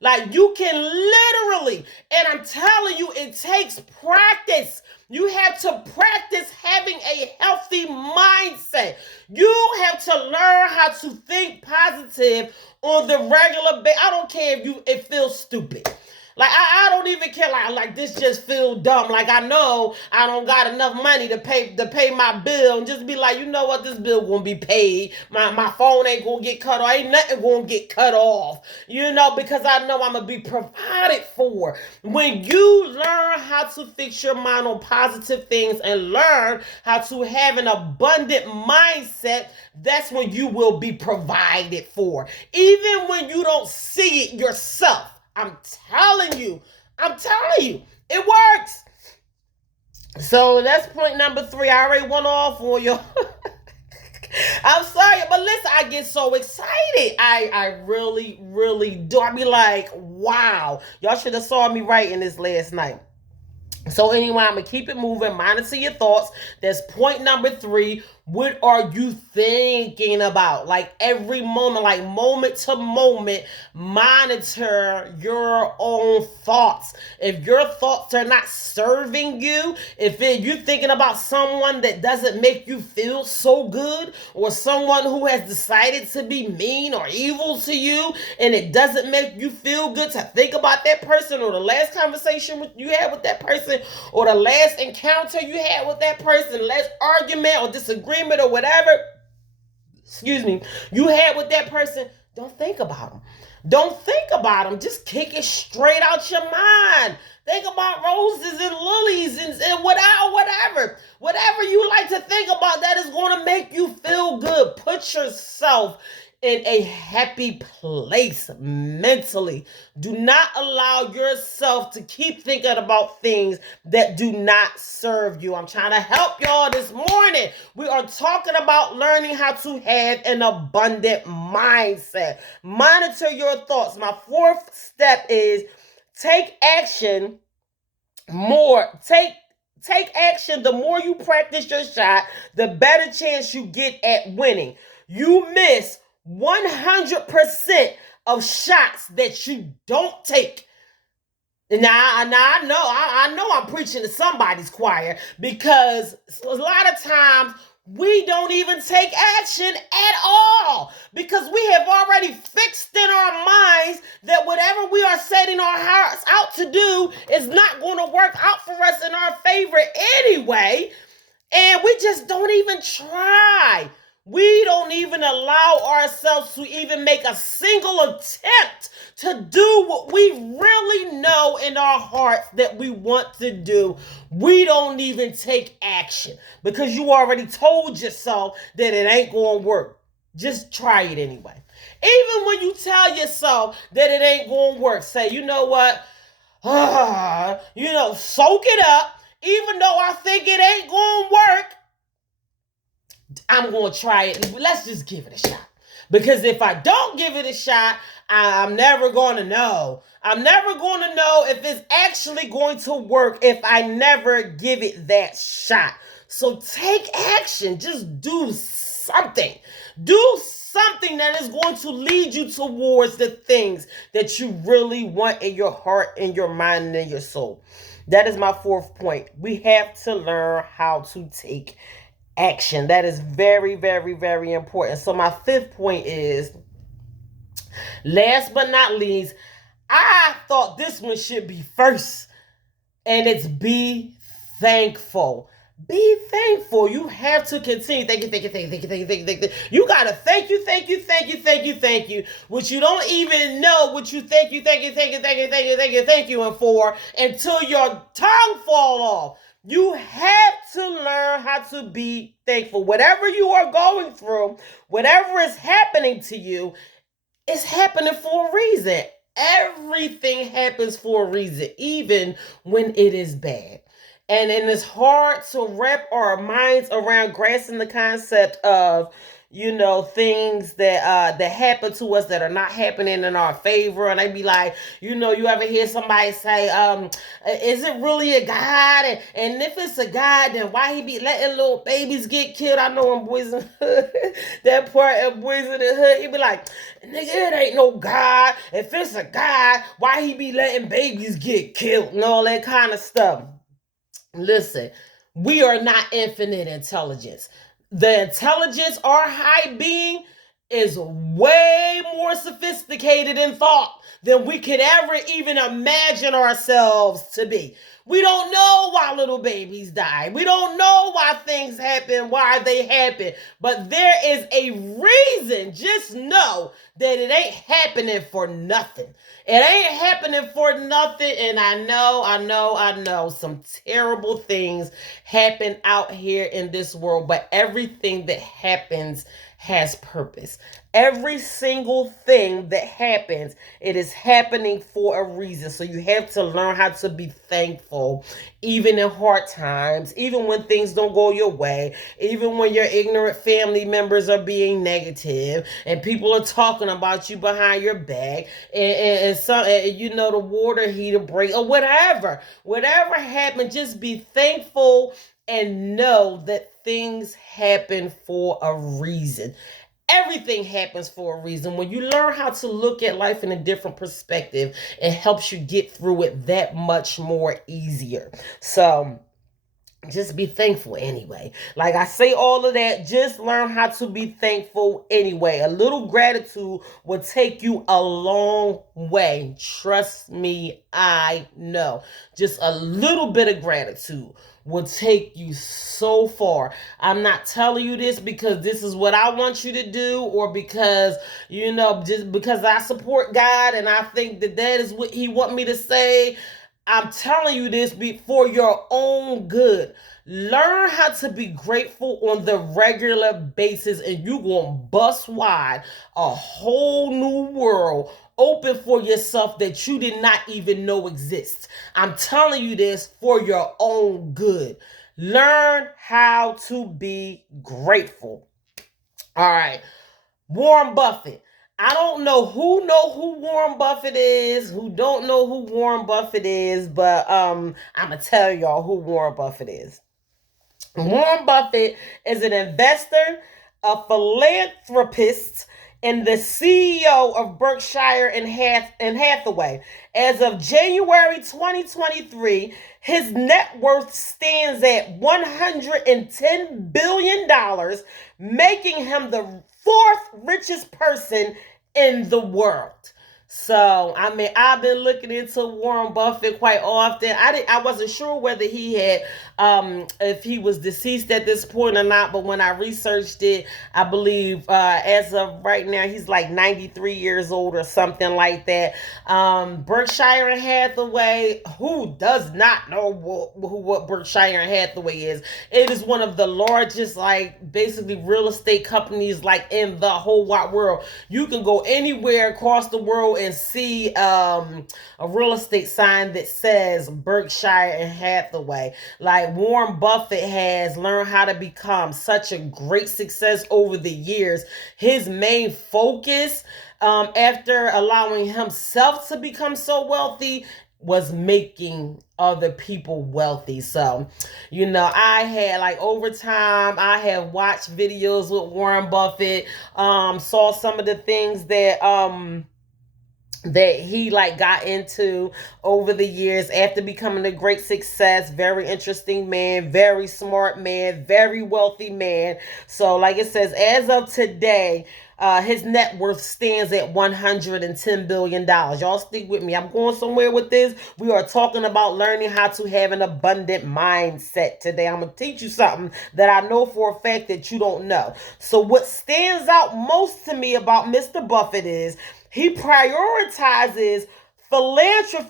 Like, you can literally, and I'm telling you, it takes practice. You have to practice having a healthy mindset. You have to learn how to think positive on the regular basis. I don't care if it feels stupid. Like I don't even care. Like this just feel dumb. Like I know I don't got enough money to pay my bill, and just be like, you know what, this bill gonna be paid. My phone ain't gonna get cut off. Ain't nothing gonna get cut off. Because I know I'm gonna be provided for. When you learn how to fix your mind on positive things and learn how to have an abundant mindset, that's when you will be provided for. Even when you don't see it yourself. I'm telling you, it works. So that's point number 3. I already went off on you. I'm sorry, but listen, I get so excited. I really, really do. I be like, wow. Y'all should have saw me writing this last night. So anyway, I'm going to keep it moving. Monitor your thoughts. That's point number 3. What are you thinking about? Like every moment, like moment to moment, monitor your own thoughts. If your thoughts are not serving you, if you're thinking about someone that doesn't make you feel so good, or someone who has decided to be mean or evil to you, and it doesn't make you feel good to think about that person, or the last conversation you had with that person, or the last encounter you had with that person, last argument or disagreement or whatever, you had with that person, don't think about them. Don't think about them. Just kick it straight out your mind. Think about roses and lilies and whatever. Whatever you like to think about that is going to make you feel good. Put yourself in a happy place mentally. Do not allow yourself to keep thinking about things that do not serve you. I'm trying to help y'all this morning. We are talking about learning how to have an abundant mindset. Monitor your thoughts. My 4th step is take action more. Take action. The more you practice your shot, the better chance you get at winning. You miss 100% of shots that you don't take. Now I know I'm preaching to somebody's choir, because a lot of times we don't even take action at all, because we have already fixed in our minds that whatever we are setting our hearts out to do is not going to work out for us in our favor anyway, and we just don't even try. We don't even allow ourselves to even make a single attempt to do what we really know in our hearts that we want to do. We don't even take action because you already told yourself that it ain't going to work. Just try it anyway. Even when you tell yourself that it ain't going to work, say, you know what? Soak it up. Even though I think it ain't going to work, I'm going to try it. Let's just give it a shot. Because if I don't give it a shot, I'm never going to know. I'm never going to know if it's actually going to work if I never give it that shot. So take action. Just do something. Do something that is going to lead you towards the things that you really want in your heart, in your mind, and in your soul. That is my 4th point. We have to learn how to take action. That is very, very, very important. So my 5th point is, last but not least, I thought this one should be first, and it's be thankful. Be thankful. You have to continue. Thank you. You got to thank you. Which you don't even know what you thank you for until your tongue fall off. You have to learn how to be thankful. Whatever you are going through, whatever is happening to you, it's happening for a reason. Everything happens for a reason, even when it is bad. And it's hard to wrap our minds around grasping the concept of, things that happen to us that are not happening in our favor. And they be like, you ever hear somebody say, is it really a God? And if it's a God, then why he be letting little babies get killed? I know in Boys in the Hood, that part of Boys in the Hood, he be like, nigga, it ain't no God. If it's a God, why he be letting babies get killed and all that kind of stuff? Listen, we are not infinite intelligence. The intelligence, our high being, is way more sophisticated in thought than we could ever even imagine ourselves to be. We don't know why little babies die. We don't know why things happen, why they happen. But there is a reason. Just know that it ain't happening for nothing. It ain't happening for nothing. And I know some terrible things happen out here in this world. But everything that happens has purpose. Every single thing that happens, it is happening for a reason. So you have to learn how to be thankful, even in hard times, even when things don't go your way, even when your ignorant family members are being negative and people are talking about you behind your back, and some, the water heater break or whatever. Whatever happened, just be thankful and know that things happen for a reason. Everything happens for a reason. When you learn how to look at life in a different perspective, it helps you get through it that much more easier. So just be thankful anyway. Like I say all of that, just learn how to be thankful anyway. A little gratitude will take you a long way. Trust me, I know. Just a little bit of gratitude will take you so far. I'm not telling you this because this is what I want you to do, or because, just because I support God and I think that is what he want me to say. I'm telling you this for your own good. Learn how to be grateful on the regular basis, and you're going to bust wide a whole new world open for yourself that you did not even know exists. I'm telling you this for your own good. Learn how to be grateful. All right. Warren Buffett. I don't know who Warren Buffett is, who don't know who Warren Buffett is, but I'm going to tell y'all who Warren Buffett is. Warren Buffett is an investor, a philanthropist, and the CEO of Berkshire and Hathaway. As of January 2023, his net worth stands at $110 billion, making him the fourth richest person in the world. So, I've been looking into Warren Buffett quite often. I wasn't sure whether he had, if he was deceased at this point or not, but when I researched it, I believe, as of right now, he's like 93 years old or something like that. Berkshire and Hathaway, who does not know what Berkshire and Hathaway is? It is one of the largest, basically real estate companies, in the whole wide world. You can go anywhere across the world and see a real estate sign that says Berkshire and Hathaway. Warren Buffett has learned how to become such a great success over the years. His main focus, after allowing himself to become so wealthy, was making other people wealthy. So, I had over time, I have watched videos with Warren Buffett, saw some of the things that he got into over the years after becoming a great success. Very interesting man, very smart man, very wealthy man. So like it says, as of today, his net worth stands at $110 billion. Y'all stick with me. I'm going somewhere with this. We are talking about learning how to have an abundant mindset today. I'm going to teach you something that I know for a fact that you don't know. So what stands out most to me about Mr. Buffett is he prioritizes philanthropy.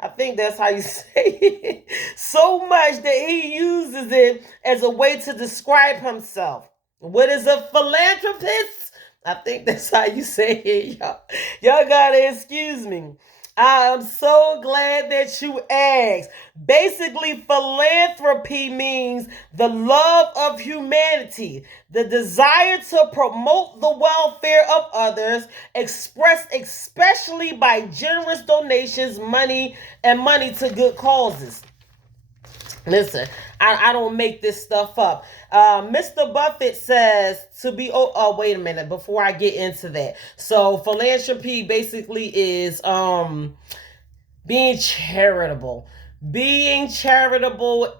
I think that's how you say it. So much that he uses it as a way to describe himself. What is a philanthropist? I think that's how you say it, y'all. Y'all gotta excuse me. I'm so glad that you asked. Basically, philanthropy means the love of humanity, the desire to promote the welfare of others, expressed especially by generous donations, money to good causes. Listen, I don't make this stuff up. Mr. Buffett says to be, wait a minute, before I get into that. So philanthropy basically is being charitable. All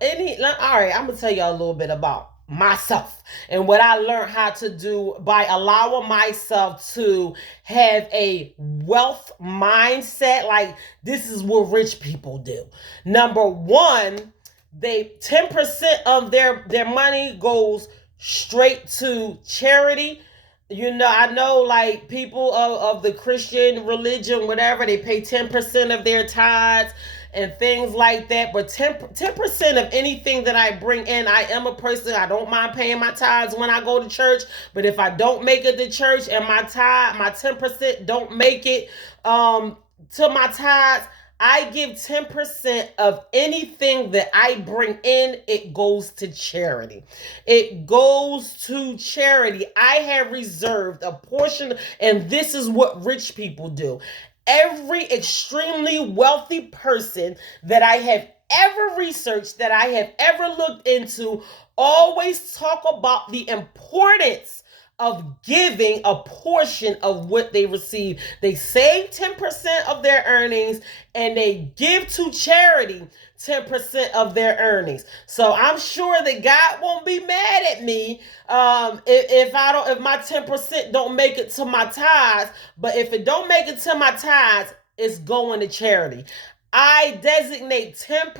right, I'm going to tell y'all a little bit about myself and what I learned how to do by allowing myself to have a wealth mindset. Like, this is what rich people do. Number one, they 10% of their money goes straight to charity. I know, like, people of the Christian religion, whatever, they pay 10% of their tithes and things like that. But 10% of anything that I bring in, I am a person, I don't mind paying my tithes when I go to church. But if I don't make it to church and my 10% don't make it to my tithes, I give 10% of anything that I bring in, it goes to charity. It goes to charity. I have reserved a portion, and this is what rich people do. Every extremely wealthy person that I have ever researched, that I have ever looked into, always talk about the importance of giving a portion of what they receive. They save 10% of their earnings and they give to charity 10% of their earnings. So I'm sure that God won't be mad at me if my 10% don't make it to my tithes. But if it don't make it to my tithes, it's going to charity. I designate 10%.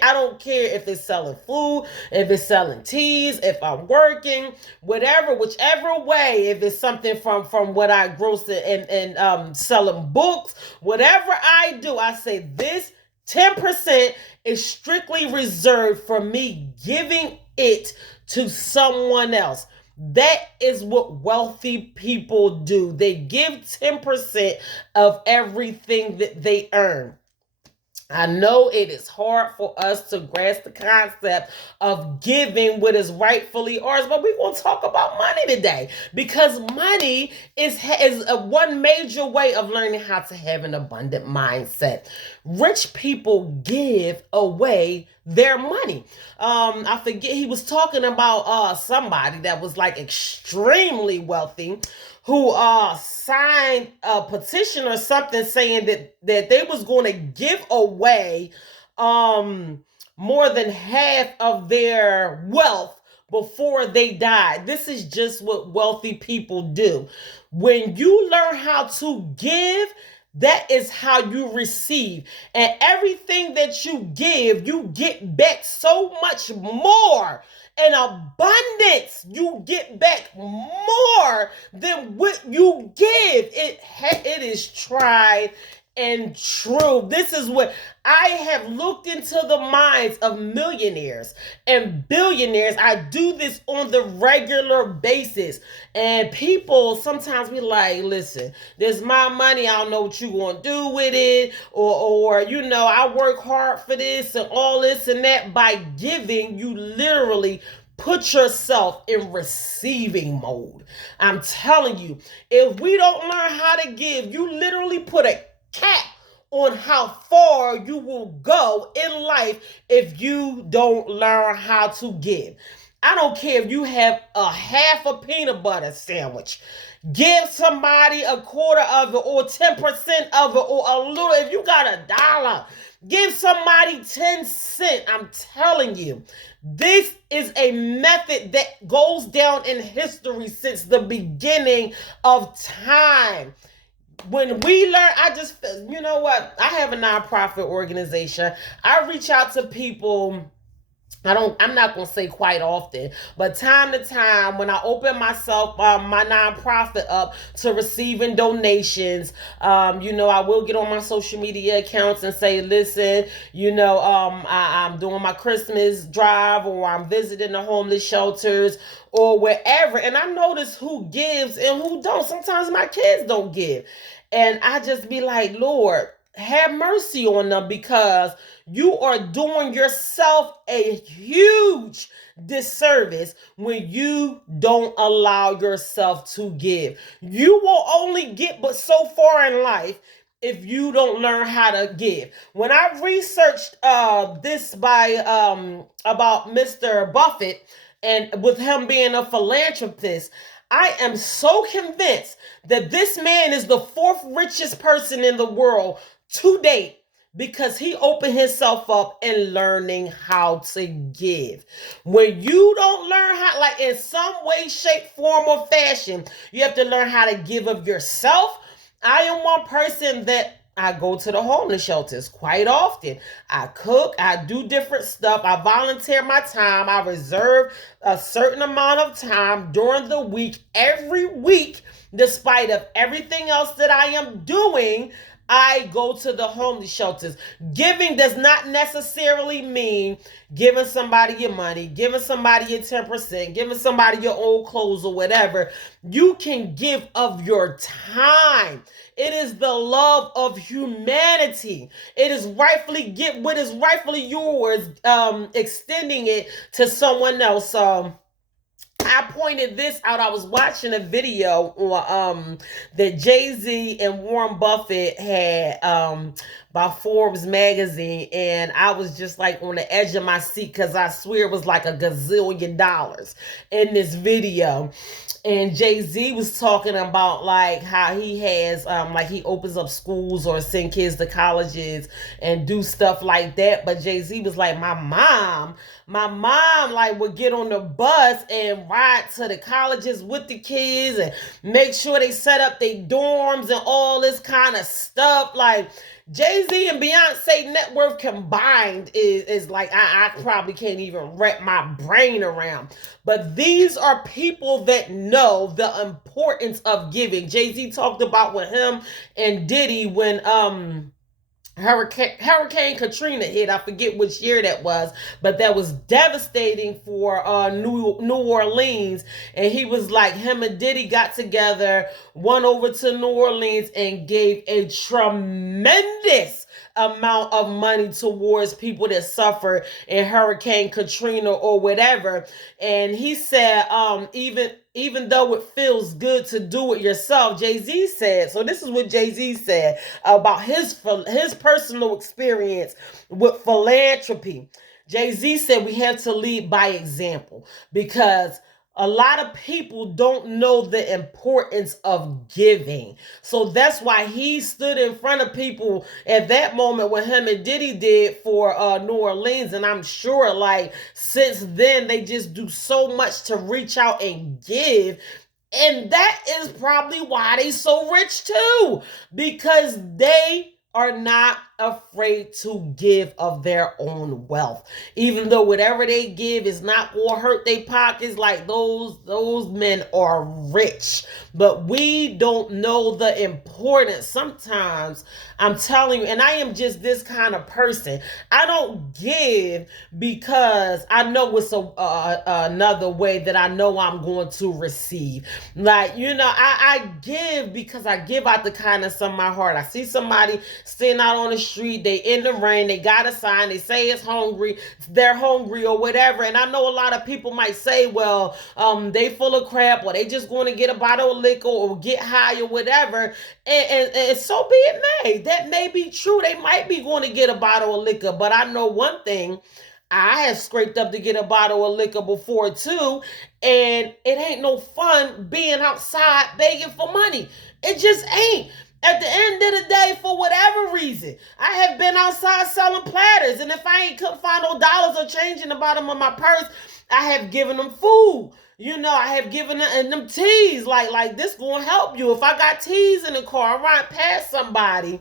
I don't care if it's selling food, if it's selling teas, if I'm working, whatever, whichever way, if it's something from what I gross and selling books, whatever I do, I say this 10% is strictly reserved for me giving it to someone else. That is what wealthy people do. They give 10% of everything that they earn. I know it is hard for us to grasp the concept of giving what is rightfully ours, but we're going to talk about money today because money is one major way of learning how to have an abundant mindset. Rich people give away their money. I forget, he was talking about somebody that was like extremely wealthy who signed a petition or something saying that they was going to give away more than half of their wealth before they died. This is just what wealthy people do. When you learn how to give, that is how you receive. And everything that you give, you get back so much more. In abundance, you get back more than what you give. It is tried and true. This is what I have looked into the minds of millionaires and billionaires. I do this on the regular basis. And people sometimes be like, listen, this is my money. I don't know what you're going to do with it. Or, I work hard for this and all this and that. By giving, you literally put yourself in receiving mode. I'm telling you, if we don't learn how to give, you literally put a cap on how far you will go in life if you don't learn how to give. I don't care if you have a half a peanut butter sandwich. Give somebody a quarter of it or 10% of it or a little. If you got $1, give somebody 10 cents. I'm telling you, this is a method that goes down in history since the beginning of time. When we learn, you know what? I have a nonprofit organization. I reach out to people. I'm not going to say quite often, but time to time when I open my nonprofit up to receiving donations, I will get on my social media accounts and say, listen, I'm doing my Christmas drive or I'm visiting the homeless shelters or wherever. And I notice who gives and who don't. Sometimes my kids don't give. And I just be like, Lord, have mercy on them because you are doing yourself a huge disservice when you don't allow yourself to give. You will only get but so far in life if you don't learn how to give. When I researched this by about Mr. Buffett and with him being a philanthropist, I am so convinced that this man is the fourth richest person in the world to date. because he opened himself up in learning how to give. When you don't learn how, like in some way, shape, form, or fashion, you have to learn how to give of yourself. I am one person that I go to the homeless shelters quite often. I cook, I do different stuff, I volunteer my time, I reserve a certain amount of time during the week, every week, despite of everything else that I am doing. I go to the homeless shelters. Giving does not necessarily mean giving somebody your money, giving somebody your 10%, giving somebody your old clothes or whatever. You can give of your time. It is the love of humanity. It is rightfully get what is rightfully yours, extending it to someone else. I pointed this out. I was watching a video that Jay-Z and Warren Buffett had by Forbes magazine, and I was just like on the edge of my seat because I swear it was like $1 gazillion in this video. And Jay-Z was talking about like how he has like he opens up schools or send kids to colleges and do stuff like that. But Jay-Z was like, my mom like would get on the bus and ride to the colleges with the kids and make sure they set up their dorms and all this kind of stuff. Like Jay-Z and Beyonce net worth combined is like I probably can't even wrap my brain around. But these are people that know the importance of giving. Jay-Z talked about with him and Diddy when Hurricane Katrina hit. I forget which year that was, but that was devastating for New Orleans. And he was like, him and Diddy got together, went over to New Orleans and gave a tremendous amount of money towards people that suffered in Hurricane Katrina or whatever. And he said, even though it feels good to do it yourself, Jay-Z said, so this is what Jay-Z said about his personal experience with philanthropy. Jay-Z said we have to lead by example because a lot of people don't know the importance of giving. So that's why he stood in front of people at that moment when him and Diddy did for New Orleans. And I'm sure like since then they just do so much to reach out and give. And that is probably why they so rich too, because they are not afraid to give of their own wealth, even though whatever they give is not going to hurt their pockets. Like those men are rich, but we don't know the importance. Sometimes I'm telling you, and I am just this kind of person. I don't give because I know it's another way that I know I'm going to receive. Like, I give because I give out the kindness of my heart. I see somebody standing out on the street, they in the rain, they got a sign, they say they're hungry or whatever. And I know a lot of people might say, well, they full of crap, or they just going to get a bottle of liquor or get high or whatever. And so be it may. That may be true. They might be going to get a bottle of liquor, but I know one thing. I have scraped up to get a bottle of liquor before too, and it ain't no fun being outside begging for money. It just ain't. At the end of the day, for whatever reason, I have been outside selling platters, and if I couldn't find no dollars or change in the bottom of my purse, I have given them food. I have given them teas. Like this gonna help you. If I got teas in the car, I ride past somebody,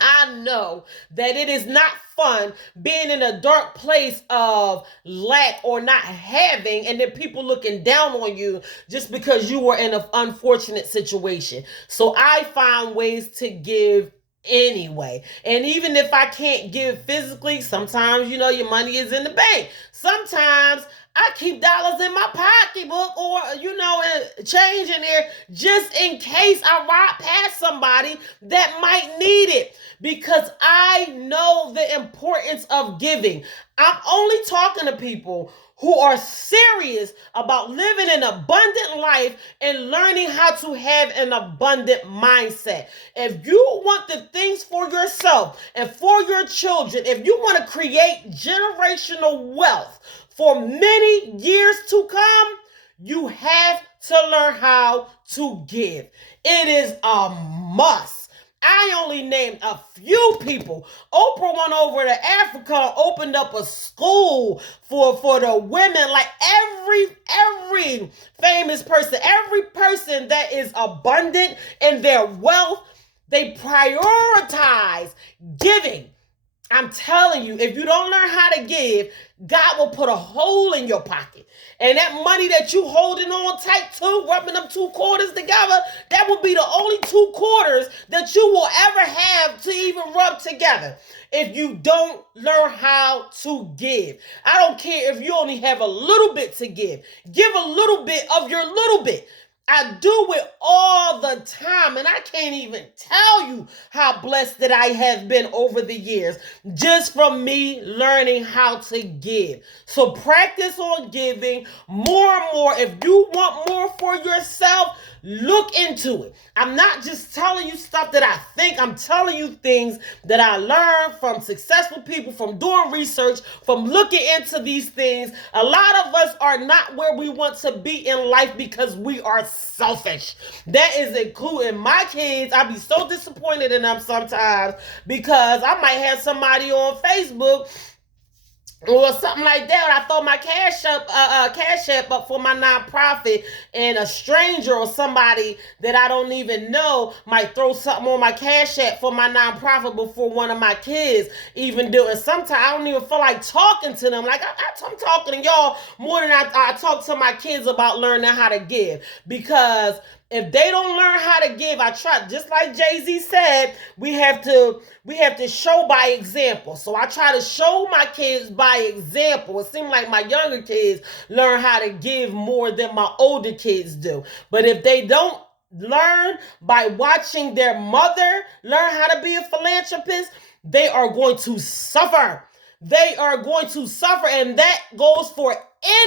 I know that it is not fun being in a dark place of lack or not having, and then people looking down on you just because you were in an unfortunate situation. So I find ways to give anyway. And even if I can't give physically, sometimes, your money is in the bank. Sometimes I keep dollars in my pocketbook or, change in there just in case I ride past somebody that might need it, because I know the importance of giving. I'm only talking to people who are serious about living an abundant life and learning how to have an abundant mindset. If you want the things for yourself and for your children, if you want to create generational wealth for many years to come, you have to learn how to give. It is a must. I only named a few people. Oprah went over to Africa, opened up a school for the women. Like every famous person, every person that is abundant in their wealth, they prioritize giving. I'm telling you, if you don't learn how to give, God will put a hole in your pocket. And that money that you holding on tight to, rubbing them two quarters together, that will be the only two quarters that you will ever have to even rub together if you don't learn how to give. I don't care if you only have a little bit to give. Give a little bit of your little bit. I do it all the time, and I can't even tell you how blessed that I have been over the years just from me learning how to give. So practice on giving more and more. If you want more for yourself, look into it. I'm not just telling you stuff that I think. I'm telling you things that I learned from successful people, from doing research, from looking into these things. A lot of us are not where we want to be in life because we are selfish. That is including my kids. I be so disappointed in them sometimes because I might have somebody on Facebook or something like that. I throw my cash app up for my nonprofit, and a stranger or somebody that I don't even know might throw something on my cash app for my nonprofit before one of my kids even do it. Sometimes I don't even feel like talking to them. Like I'm talking to y'all more than I talk to my kids about learning how to give, because if they don't learn how to give, I try, just like Jay-Z said, we have to show by example. So I try to show my kids by example. It seems like my younger kids learn how to give more than my older kids do. But if they don't learn by watching their mother learn how to be a philanthropist, they are going to suffer. They are going to suffer, and that goes for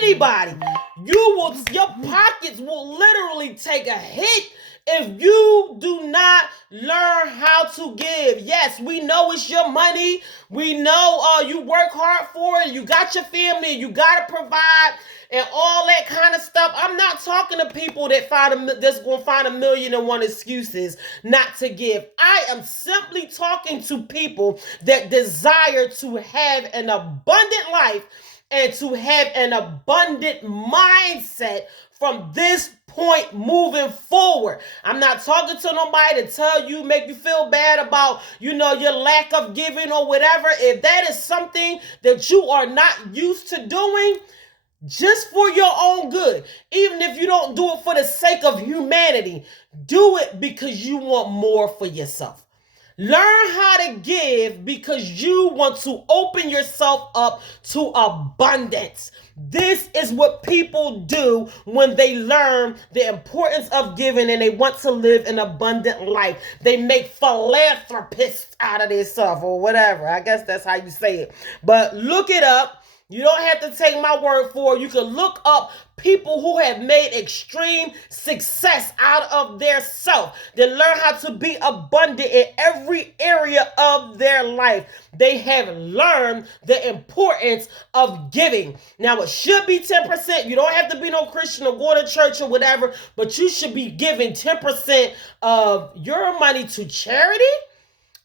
anybody. Your pockets will literally take a hit if you do not learn how to give. Yes, we know it's your money. We know you work hard for it. You got your family. You got to provide and all that kind of stuff. I'm not talking to people that's going to find 1,000,001 excuses not to give. I am simply talking to people that desire to have an abundant life and to have an abundant mindset from this point moving forward. I'm not talking to nobody to tell you, make you feel bad about, your lack of giving or whatever. If that is something that you are not used to doing, just for your own good, even if you don't do it for the sake of humanity, do it because you want more for yourself. Learn how to give because you want to open yourself up to abundance. This is what people do when they learn the importance of giving and they want to live an abundant life. They make philanthropists out of themselves or whatever. I guess that's how you say it. But look it up. You don't have to take my word for it. You can look up people who have made extreme success out of their self. They learn how to be abundant in every area of their life. They have learned the importance of giving. Now, it should be 10%. You don't have to be no Christian or go to church or whatever, but you should be giving 10% of your money to charity.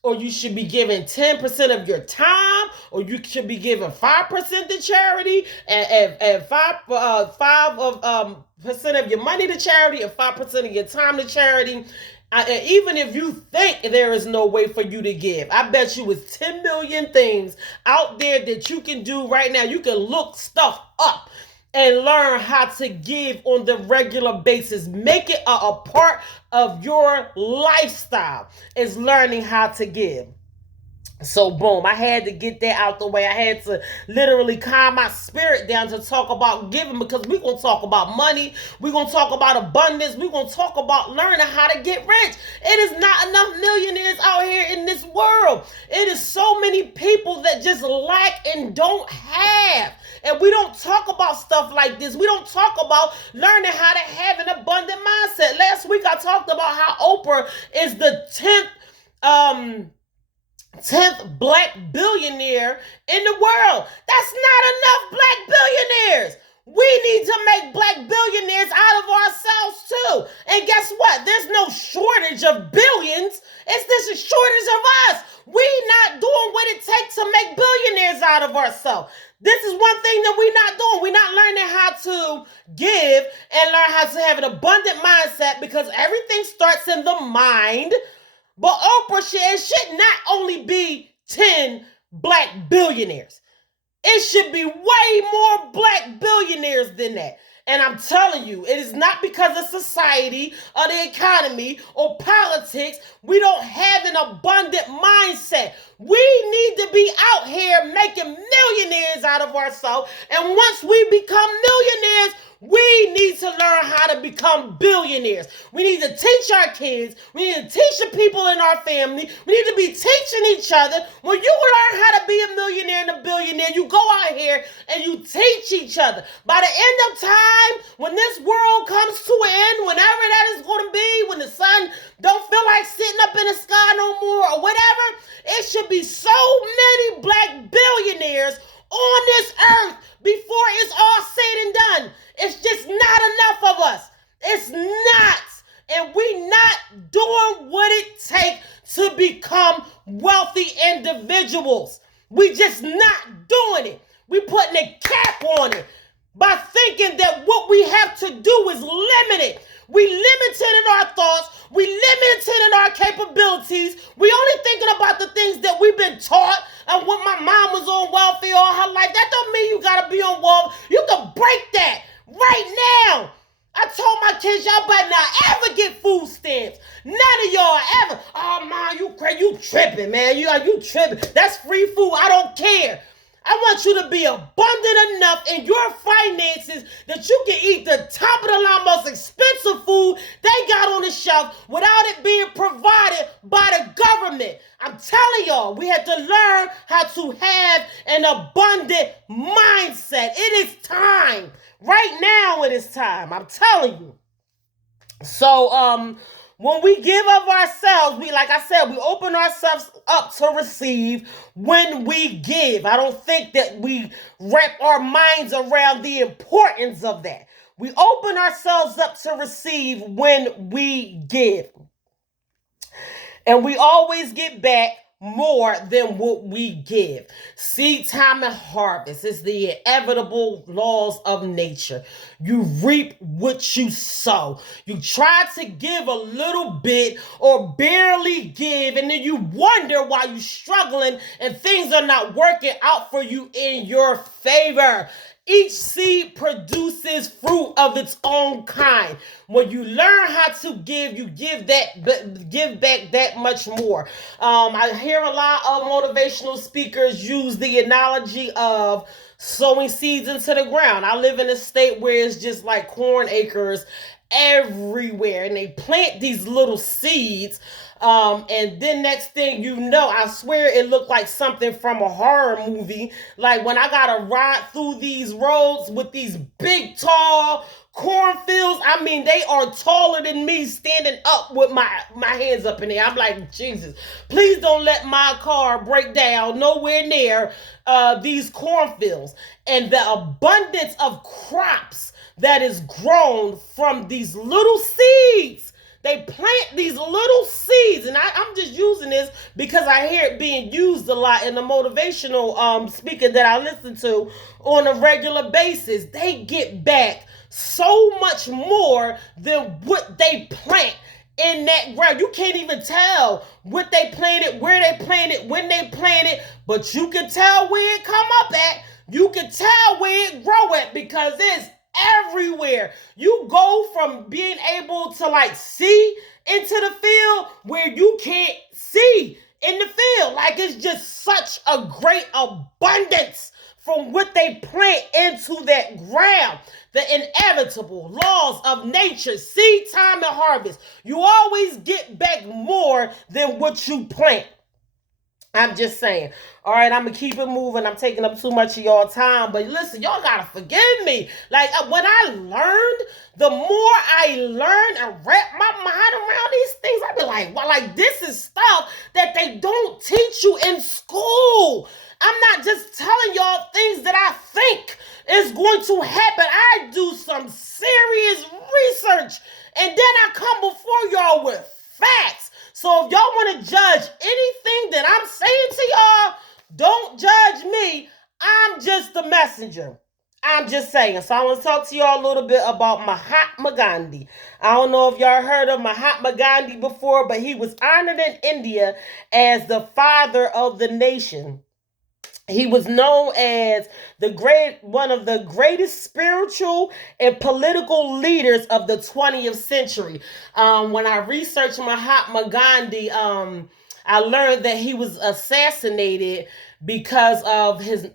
Or you should be giving 10% of your time, or you should be giving 5% to charity, and 5% of your money to charity, and 5% of your time to charity. And even if you think there is no way for you to give, I bet you it's 10 million things out there that you can do right now. You can look stuff up and learn how to give on the regular basis. Make it a part of your lifestyle, is learning how to give. So boom, I had to get that out the way. I had to literally calm my spirit down to talk about giving, because we're going to talk about money. We're going to talk about abundance. We're going to talk about learning how to get rich. It is not enough millionaires out here in this world. It is so many people that just lack and don't have. And we don't talk about stuff like this. We don't talk about learning how to have an abundant mindset. Last week I talked about how Oprah is the 10th black billionaire in the world. That's not enough black billionaires. We need to make black billionaires out of ourselves too. And guess what? There's no shortage of billions. There's a shortage of us. We not doing what it takes to make billionaires out of ourselves. This is one thing that we're not doing. We're not learning how to give and learn how to have an abundant mindset, because everything starts in the mind. But Oprah should not only be 10 black billionaires. It should be way more black billionaires than that. And I'm telling you, it is not because of society or the economy or politics. We don't have an abundant mindset. We need to be out here making millionaires out of ourselves. And once we become millionaires, we need to learn how to become billionaires. We need to teach our kids. We need to teach the people in our family. We need to be teaching each other. When you learn how to be a millionaire and a billionaire, you go out here and you teach each other. By the end of time, when this world comes to an end, whenever that is going to be, when the sun don't feel like sitting up in the sky no more or whatever, it should be so many black billionaires on this earth before it's all said and done. It's just not enough of us. It's not. And we not doing what it takes to become wealthy individuals. We just not doing it. We putting a cap on it by thinking that what we have to do is limited. We limited in our thoughts. We limited in our capabilities. We only thinking about the things that we've been taught. And when my mom was on welfare all her life, that don't mean you gotta be on welfare. You can break that right now. I told my kids, y'all better not ever get food stamps. None of y'all ever. Oh, Mom, you tripping, man. You tripping. That's free food. I don't care. I want you to be abundant enough in your finances that you can eat the top of the line, most expensive food they got on the shelf without it being provided by the government. I'm telling y'all, we have to learn how to have an abundant mindset. It is time. Right now it is time. I'm telling you. So, when we give of ourselves, like I said, we open ourselves up to receive when we give. I don't think that we wrap our minds around the importance of that. We open ourselves up to receive when we give. And we always get back more than what we give. Seed time and harvest is the inevitable laws of nature. You reap what you sow. You try to give a little bit or barely give, and then you wonder why you're struggling and things are not working out for you in your favor. Each seed produces fruit of its own kind. When you learn how to give, you give back that much more. I hear a lot of motivational speakers use the analogy of sowing seeds into the ground. I live in a state where it's just like corn acres everywhere, and they plant these little seeds. And then next thing you know, I swear it looked like something from a horror movie. Like when I gotta ride through these roads with these big, tall cornfields. I mean, they are taller than me standing up with my hands up in there. I'm like, Jesus, please don't let my car break down nowhere near these cornfields. And the abundance of crops that is grown from these little seeds. They plant these little seeds, and I'm just using this because I hear it being used a lot in the motivational speaker that I listen to on a regular basis. They get back so much more than what they plant in that ground. You can't even tell what they planted, where they planted, when they planted, but you can tell where it come up at. You can tell where it grow at because it's everywhere. You go from being able to like see into the field where you can't see in the field. Like it's just such a great abundance from what they plant into that ground. The inevitable laws of nature, seed time and harvest. You always get back more than what you plant. I'm just saying. All right, I'm going to keep it moving. I'm taking up too much of y'all time. But listen, y'all got to forgive me. Like, when I learned, the more I learn and wrap my mind around these things, I be like, well, like, this is stuff that they don't teach you in school. I'm not just telling y'all things that I think is going to happen. I do some serious research and then I come before y'all with facts. So if y'all want to judge anything that I'm saying to y'all, don't judge me. I'm just the messenger. I'm just saying. So I want to talk to y'all a little bit about Mahatma Gandhi. I don't know if y'all heard of Mahatma Gandhi before, but he was honored in India as the father of the nation. He was known as one of the greatest spiritual and political leaders of the 20th century. When I researched Mahatma Gandhi, I learned that he was assassinated because of his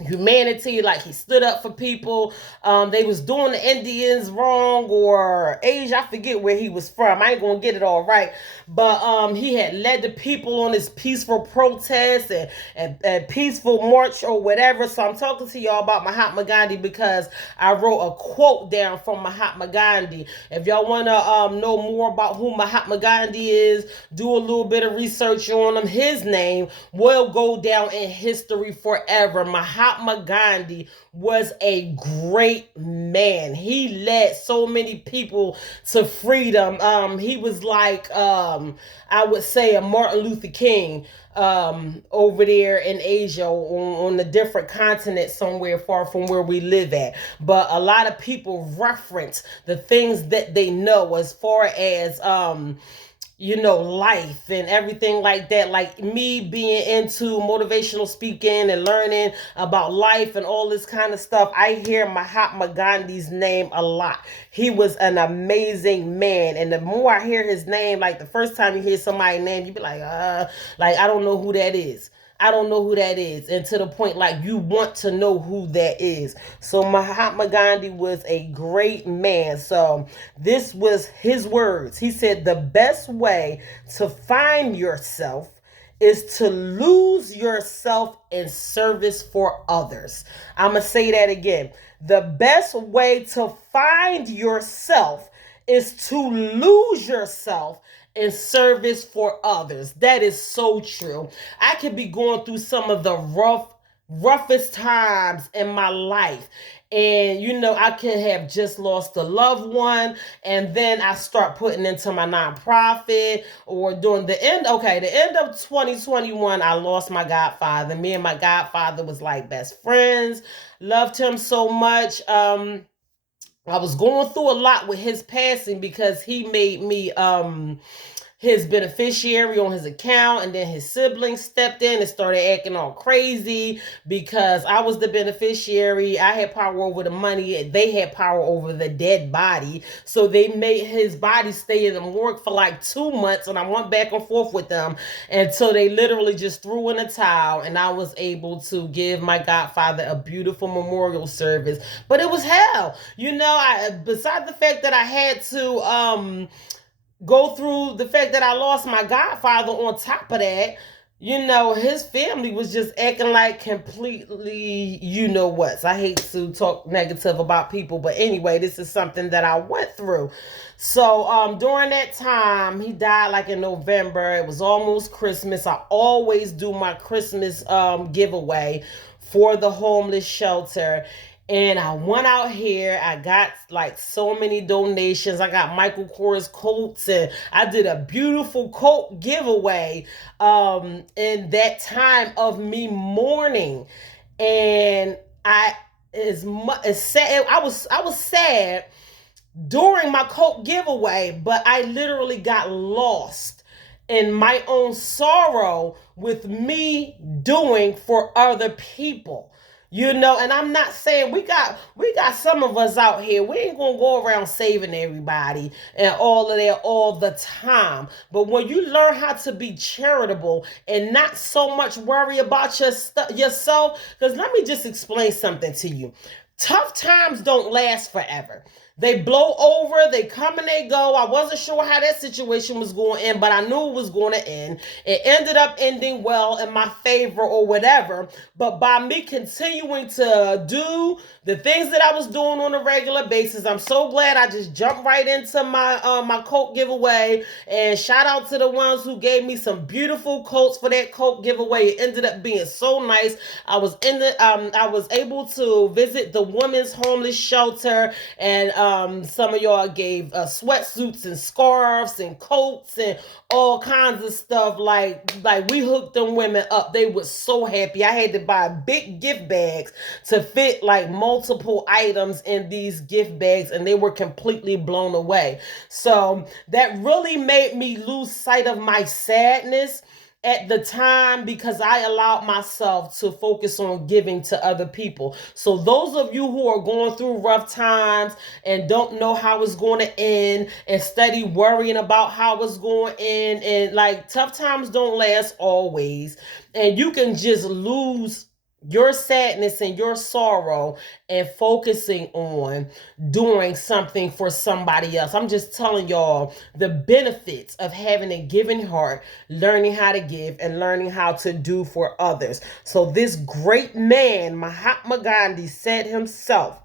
humanity. Like, he stood up for people. They was doing the Indians wrong, or Asia, I forget where he was from, I ain't gonna get it all right, but he had led the people on this peaceful protest and peaceful march or whatever. So I'm talking to y'all about Mahatma Gandhi because I wrote a quote down from Mahatma Gandhi. If y'all want to know more about who Mahatma Gandhi is, do a little bit of research on him. His name will go down in history forever. Mahatma Gandhi was a great man. He led so many people to freedom. He was like, I would say, a Martin Luther King over there in Asia, on a different continent somewhere far from where we live at. But a lot of people reference the things that they know as far as life and everything like that. Like me being into motivational speaking and learning about life and all this kind of stuff, I hear Mahatma Gandhi's name a lot. He was an amazing man. And the more I hear his name, like the first time you hear somebody's name, you be like, I don't know who that is. I don't know who that is. And to the point, like, you want to know who that is. So Mahatma Gandhi was a great man. So this was his words. He said, the best way to find yourself is to lose yourself in service for others. I'm going to say that again. The best way to find yourself is to lose yourself in service for others. That is so true. I could be going through some of the roughest times in my life. And, I could have just lost a loved one. And then I start putting into my nonprofit, or during the end of 2021, I lost my godfather. Me and my godfather was like best friends. Loved him so much. I was going through a lot with his passing because he made me his beneficiary on his account, and then his siblings stepped in and started acting all crazy because I was the beneficiary. I had power over the money. They had power over the dead body. So they made his body stay in the morgue for like 2 months, and I went back and forth with them until they literally just threw in a towel, and I was able to give my godfather a beautiful memorial service. But it was hell. Besides the fact that I had to go through the fact that I lost my godfather, on top of that, his family was just acting like completely, what. I hate to talk negative about people, but anyway, this is something that I went through. So during that time, he died like in November. It was almost Christmas. I always do my Christmas giveaway for the homeless shelter. And I went out here. I got like so many donations. I got Michael Kors coats, and I did a beautiful coat giveaway in that time of me mourning. And as sad, I was sad during my coat giveaway, but I literally got lost in my own sorrow with me doing for other people. And I'm not saying we got some of us out here. We ain't gonna go around saving everybody and all of that all the time. But when you learn how to be charitable and not so much worry about yourself, because let me just explain something to you. Tough times don't last forever. They blow over, they come and they go. I wasn't sure how that situation was going to end, but I knew it was going to end. It ended up ending well in my favor or whatever. But by me continuing to do the things that I was doing on a regular basis, I'm so glad I just jumped right into my coat giveaway. And shout out to the ones who gave me some beautiful coats for that coat giveaway. It ended up being so nice. I was able to visit the women's homeless shelter, and some of y'all gave sweatsuits and scarves and coats and all kinds of stuff. Like we hooked them women up. They were so happy. I had to buy big gift bags to fit like multiple items in these gift bags, and they were completely blown away. So that really made me lose sight of my sadness at the time, because I allowed myself to focus on giving to other people. So those of you who are going through rough times and don't know how it's going to end, and steady worrying about how it's going to end, and like, tough times don't last always, and you can just lose your sadness and your sorrow and focusing on doing something for somebody else. I'm just telling y'all the benefits of having a giving heart, learning how to give and learning how to do for others. So this great man, Mahatma Gandhi, said himself,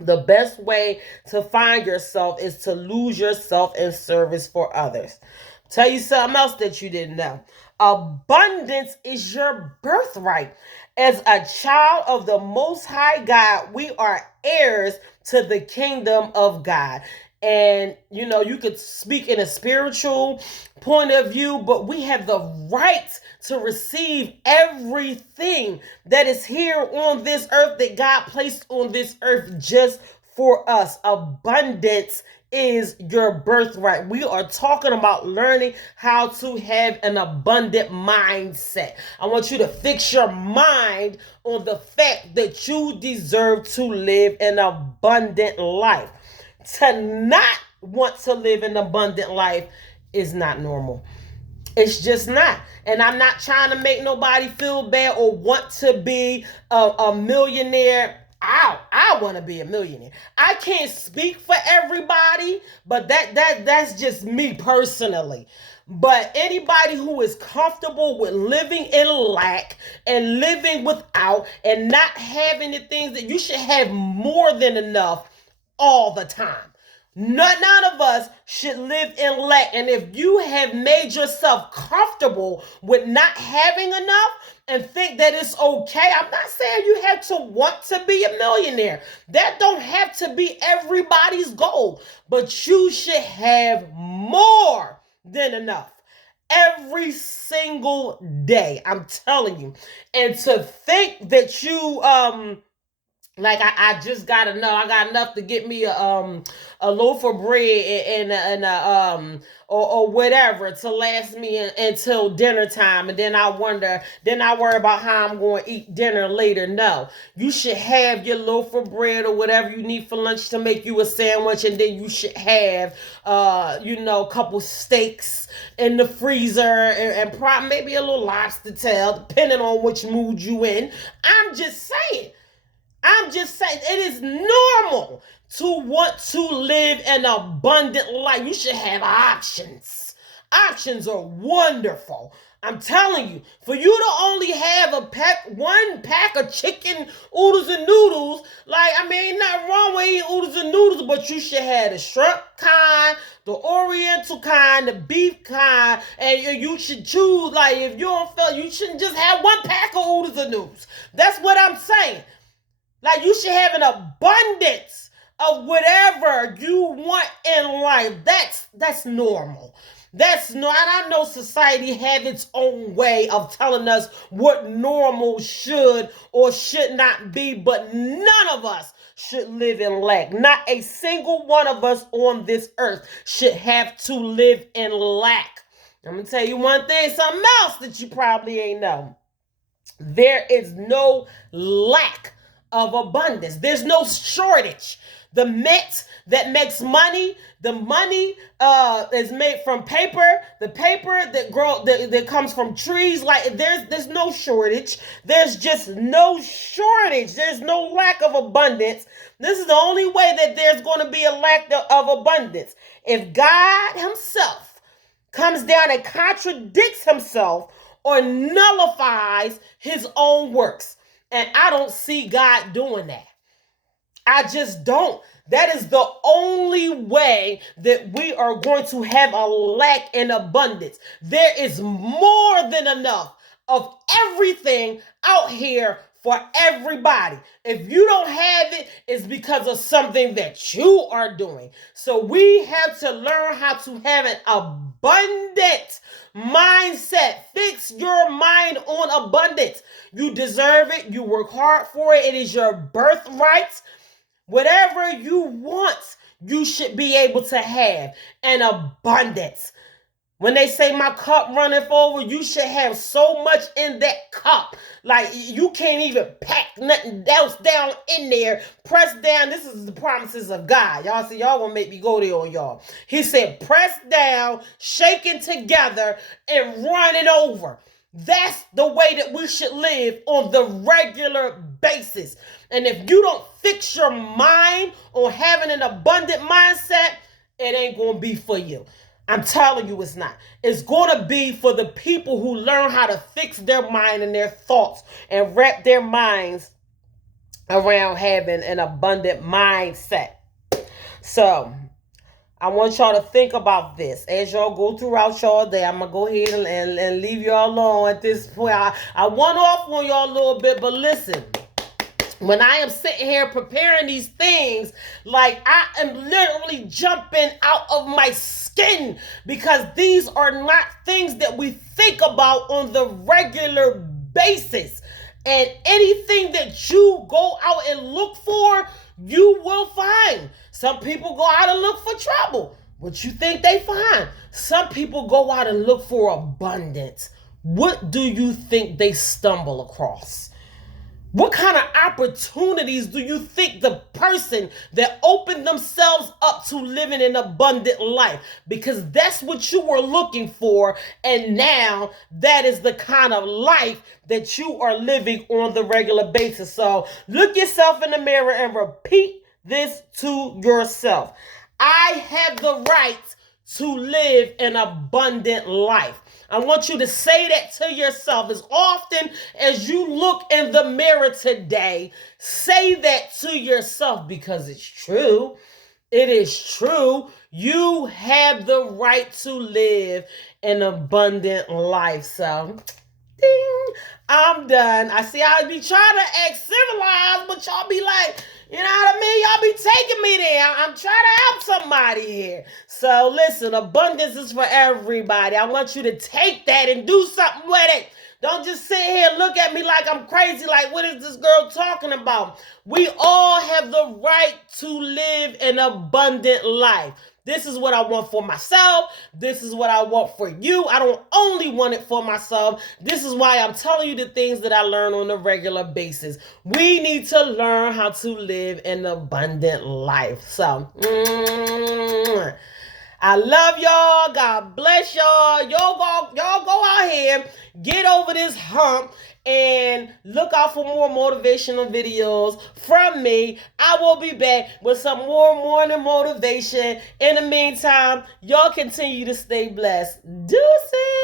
the best way to find yourself is to lose yourself in service for others. Tell you something else that you didn't know. Abundance is your birthright. As a child of the Most High God, we are heirs to the kingdom of God. And you could speak in a spiritual point of view, but we have the right to receive everything that is here on this earth, that God placed on this earth just for us. Abundance is your birthright. We are talking about learning how to have an abundant mindset. I want you to fix your mind on the fact that you deserve to live an abundant life. To not want to live an abundant life is not normal. It's just not. And I'm not trying to make nobody feel bad or want to be a millionaire. I want to be a millionaire. I can't speak for everybody, but that's just me personally. But anybody who is comfortable with living in lack and living without and not having the things that you should have, more than enough all the time. None of us should live in lack. And if you have made yourself comfortable with not having enough and think that it's okay, I'm not saying you have to want to be a millionaire. That don't have to be everybody's goal. But you should have more than enough every single day. I'm telling you. And to think that you like I just got enough. I got enough to get me a loaf of bread and or whatever to last me until dinner time, and then I worry about how I'm going to eat dinner later. No, you should have your loaf of bread or whatever you need for lunch to make you a sandwich, and then you should have a couple steaks in the freezer, and probably maybe a little lobster tail, depending on which mood you in. I'm just saying it is normal to want to live an abundant life. You should have options. Options are wonderful. I'm telling you, for you to only have one pack of chicken oodles and noodles, ain't nothing wrong with eating oodles and noodles, but you should have the shrimp kind, the oriental kind, the beef kind, and you should choose, if you don't feel, you shouldn't just have one pack of oodles and noodles. That's what I'm saying. You should have an abundance of whatever you want in life. That's normal. That's not. I know society have its own way of telling us what normal should or should not be, but none of us should live in lack. Not a single one of us on this earth should have to live in lack. I'm going to tell you one thing, something else that you probably ain't know. There is no lack of abundance. There's no shortage. the mint that makes money. The money is made from paper. The paper that comes from trees. Like there's no shortage. There's just no shortage. There's no lack of abundance. This is the only way that there's going to be a lack of abundance. If God himself comes down and contradicts himself or nullifies his own works. And I don't see God doing that. I just don't. That is the only way that we are going to have a lack in abundance. There is more than enough of everything out here for everybody. If you don't have it, it's because of something that you are doing. So we have to learn how to have an abundant mindset. Fix your mind on abundance. You deserve it. You work hard for it. It is your birthright. Whatever you want, you should be able to have an abundance. When they say my cup runneth over, you should have so much in that cup. Like you can't even pack nothing else down in there. Press down. This is the promises of God. Y'all see, y'all gonna make me go there on y'all. He said, press down, shaking together, and running over. That's the way that we should live on the regular basis. And if you don't fix your mind on having an abundant mindset, it ain't going to be for you. I'm telling you it's not. It's going to be for the people who learn how to fix their mind and their thoughts and wrap their minds around having an abundant mindset. So I want y'all to think about this as y'all go throughout y'all day. I'm going to go ahead and leave y'all alone at this point. I went off on y'all a little bit, but listen. When I am sitting here preparing these things, like I am literally jumping out of my skin because these are not things that we think about on the regular basis. And anything that you go out and look for, you will find. Some people go out and look for trouble. What you think they find? Some people go out and look for abundance. What do you think they stumble across? What kind of opportunities do you think the person that opened themselves up to living an abundant life? Because that's what you were looking for. And now that is the kind of life that you are living on the regular basis. So look yourself in the mirror and repeat this to yourself. I have the right to live an abundant life. I want you to say that to yourself as often as you look in the mirror today. Say that to yourself because it's true. It is true. You have the right to live an abundant life. So, ding, I'm done. I see I be trying to act civilized, but y'all be like, you know what I mean? Y'all be taking me there. I'm trying to help somebody here. So listen, abundance is for everybody. I want you to take that and do something with it. Don't just sit here and look at me like I'm crazy. Like, what is this girl talking about? We all have the right to live an abundant life. This is what I want for myself. This is what I want for you. I don't only want it for myself. This is why I'm telling you the things that I learn on a regular basis. We need to learn how to live an abundant life. So, I love y'all. God bless y'all. Y'all go out here, get over this hump, and look out for more motivational videos from me. I will be back with some more morning motivation. In the meantime, y'all continue to stay blessed. Deuces.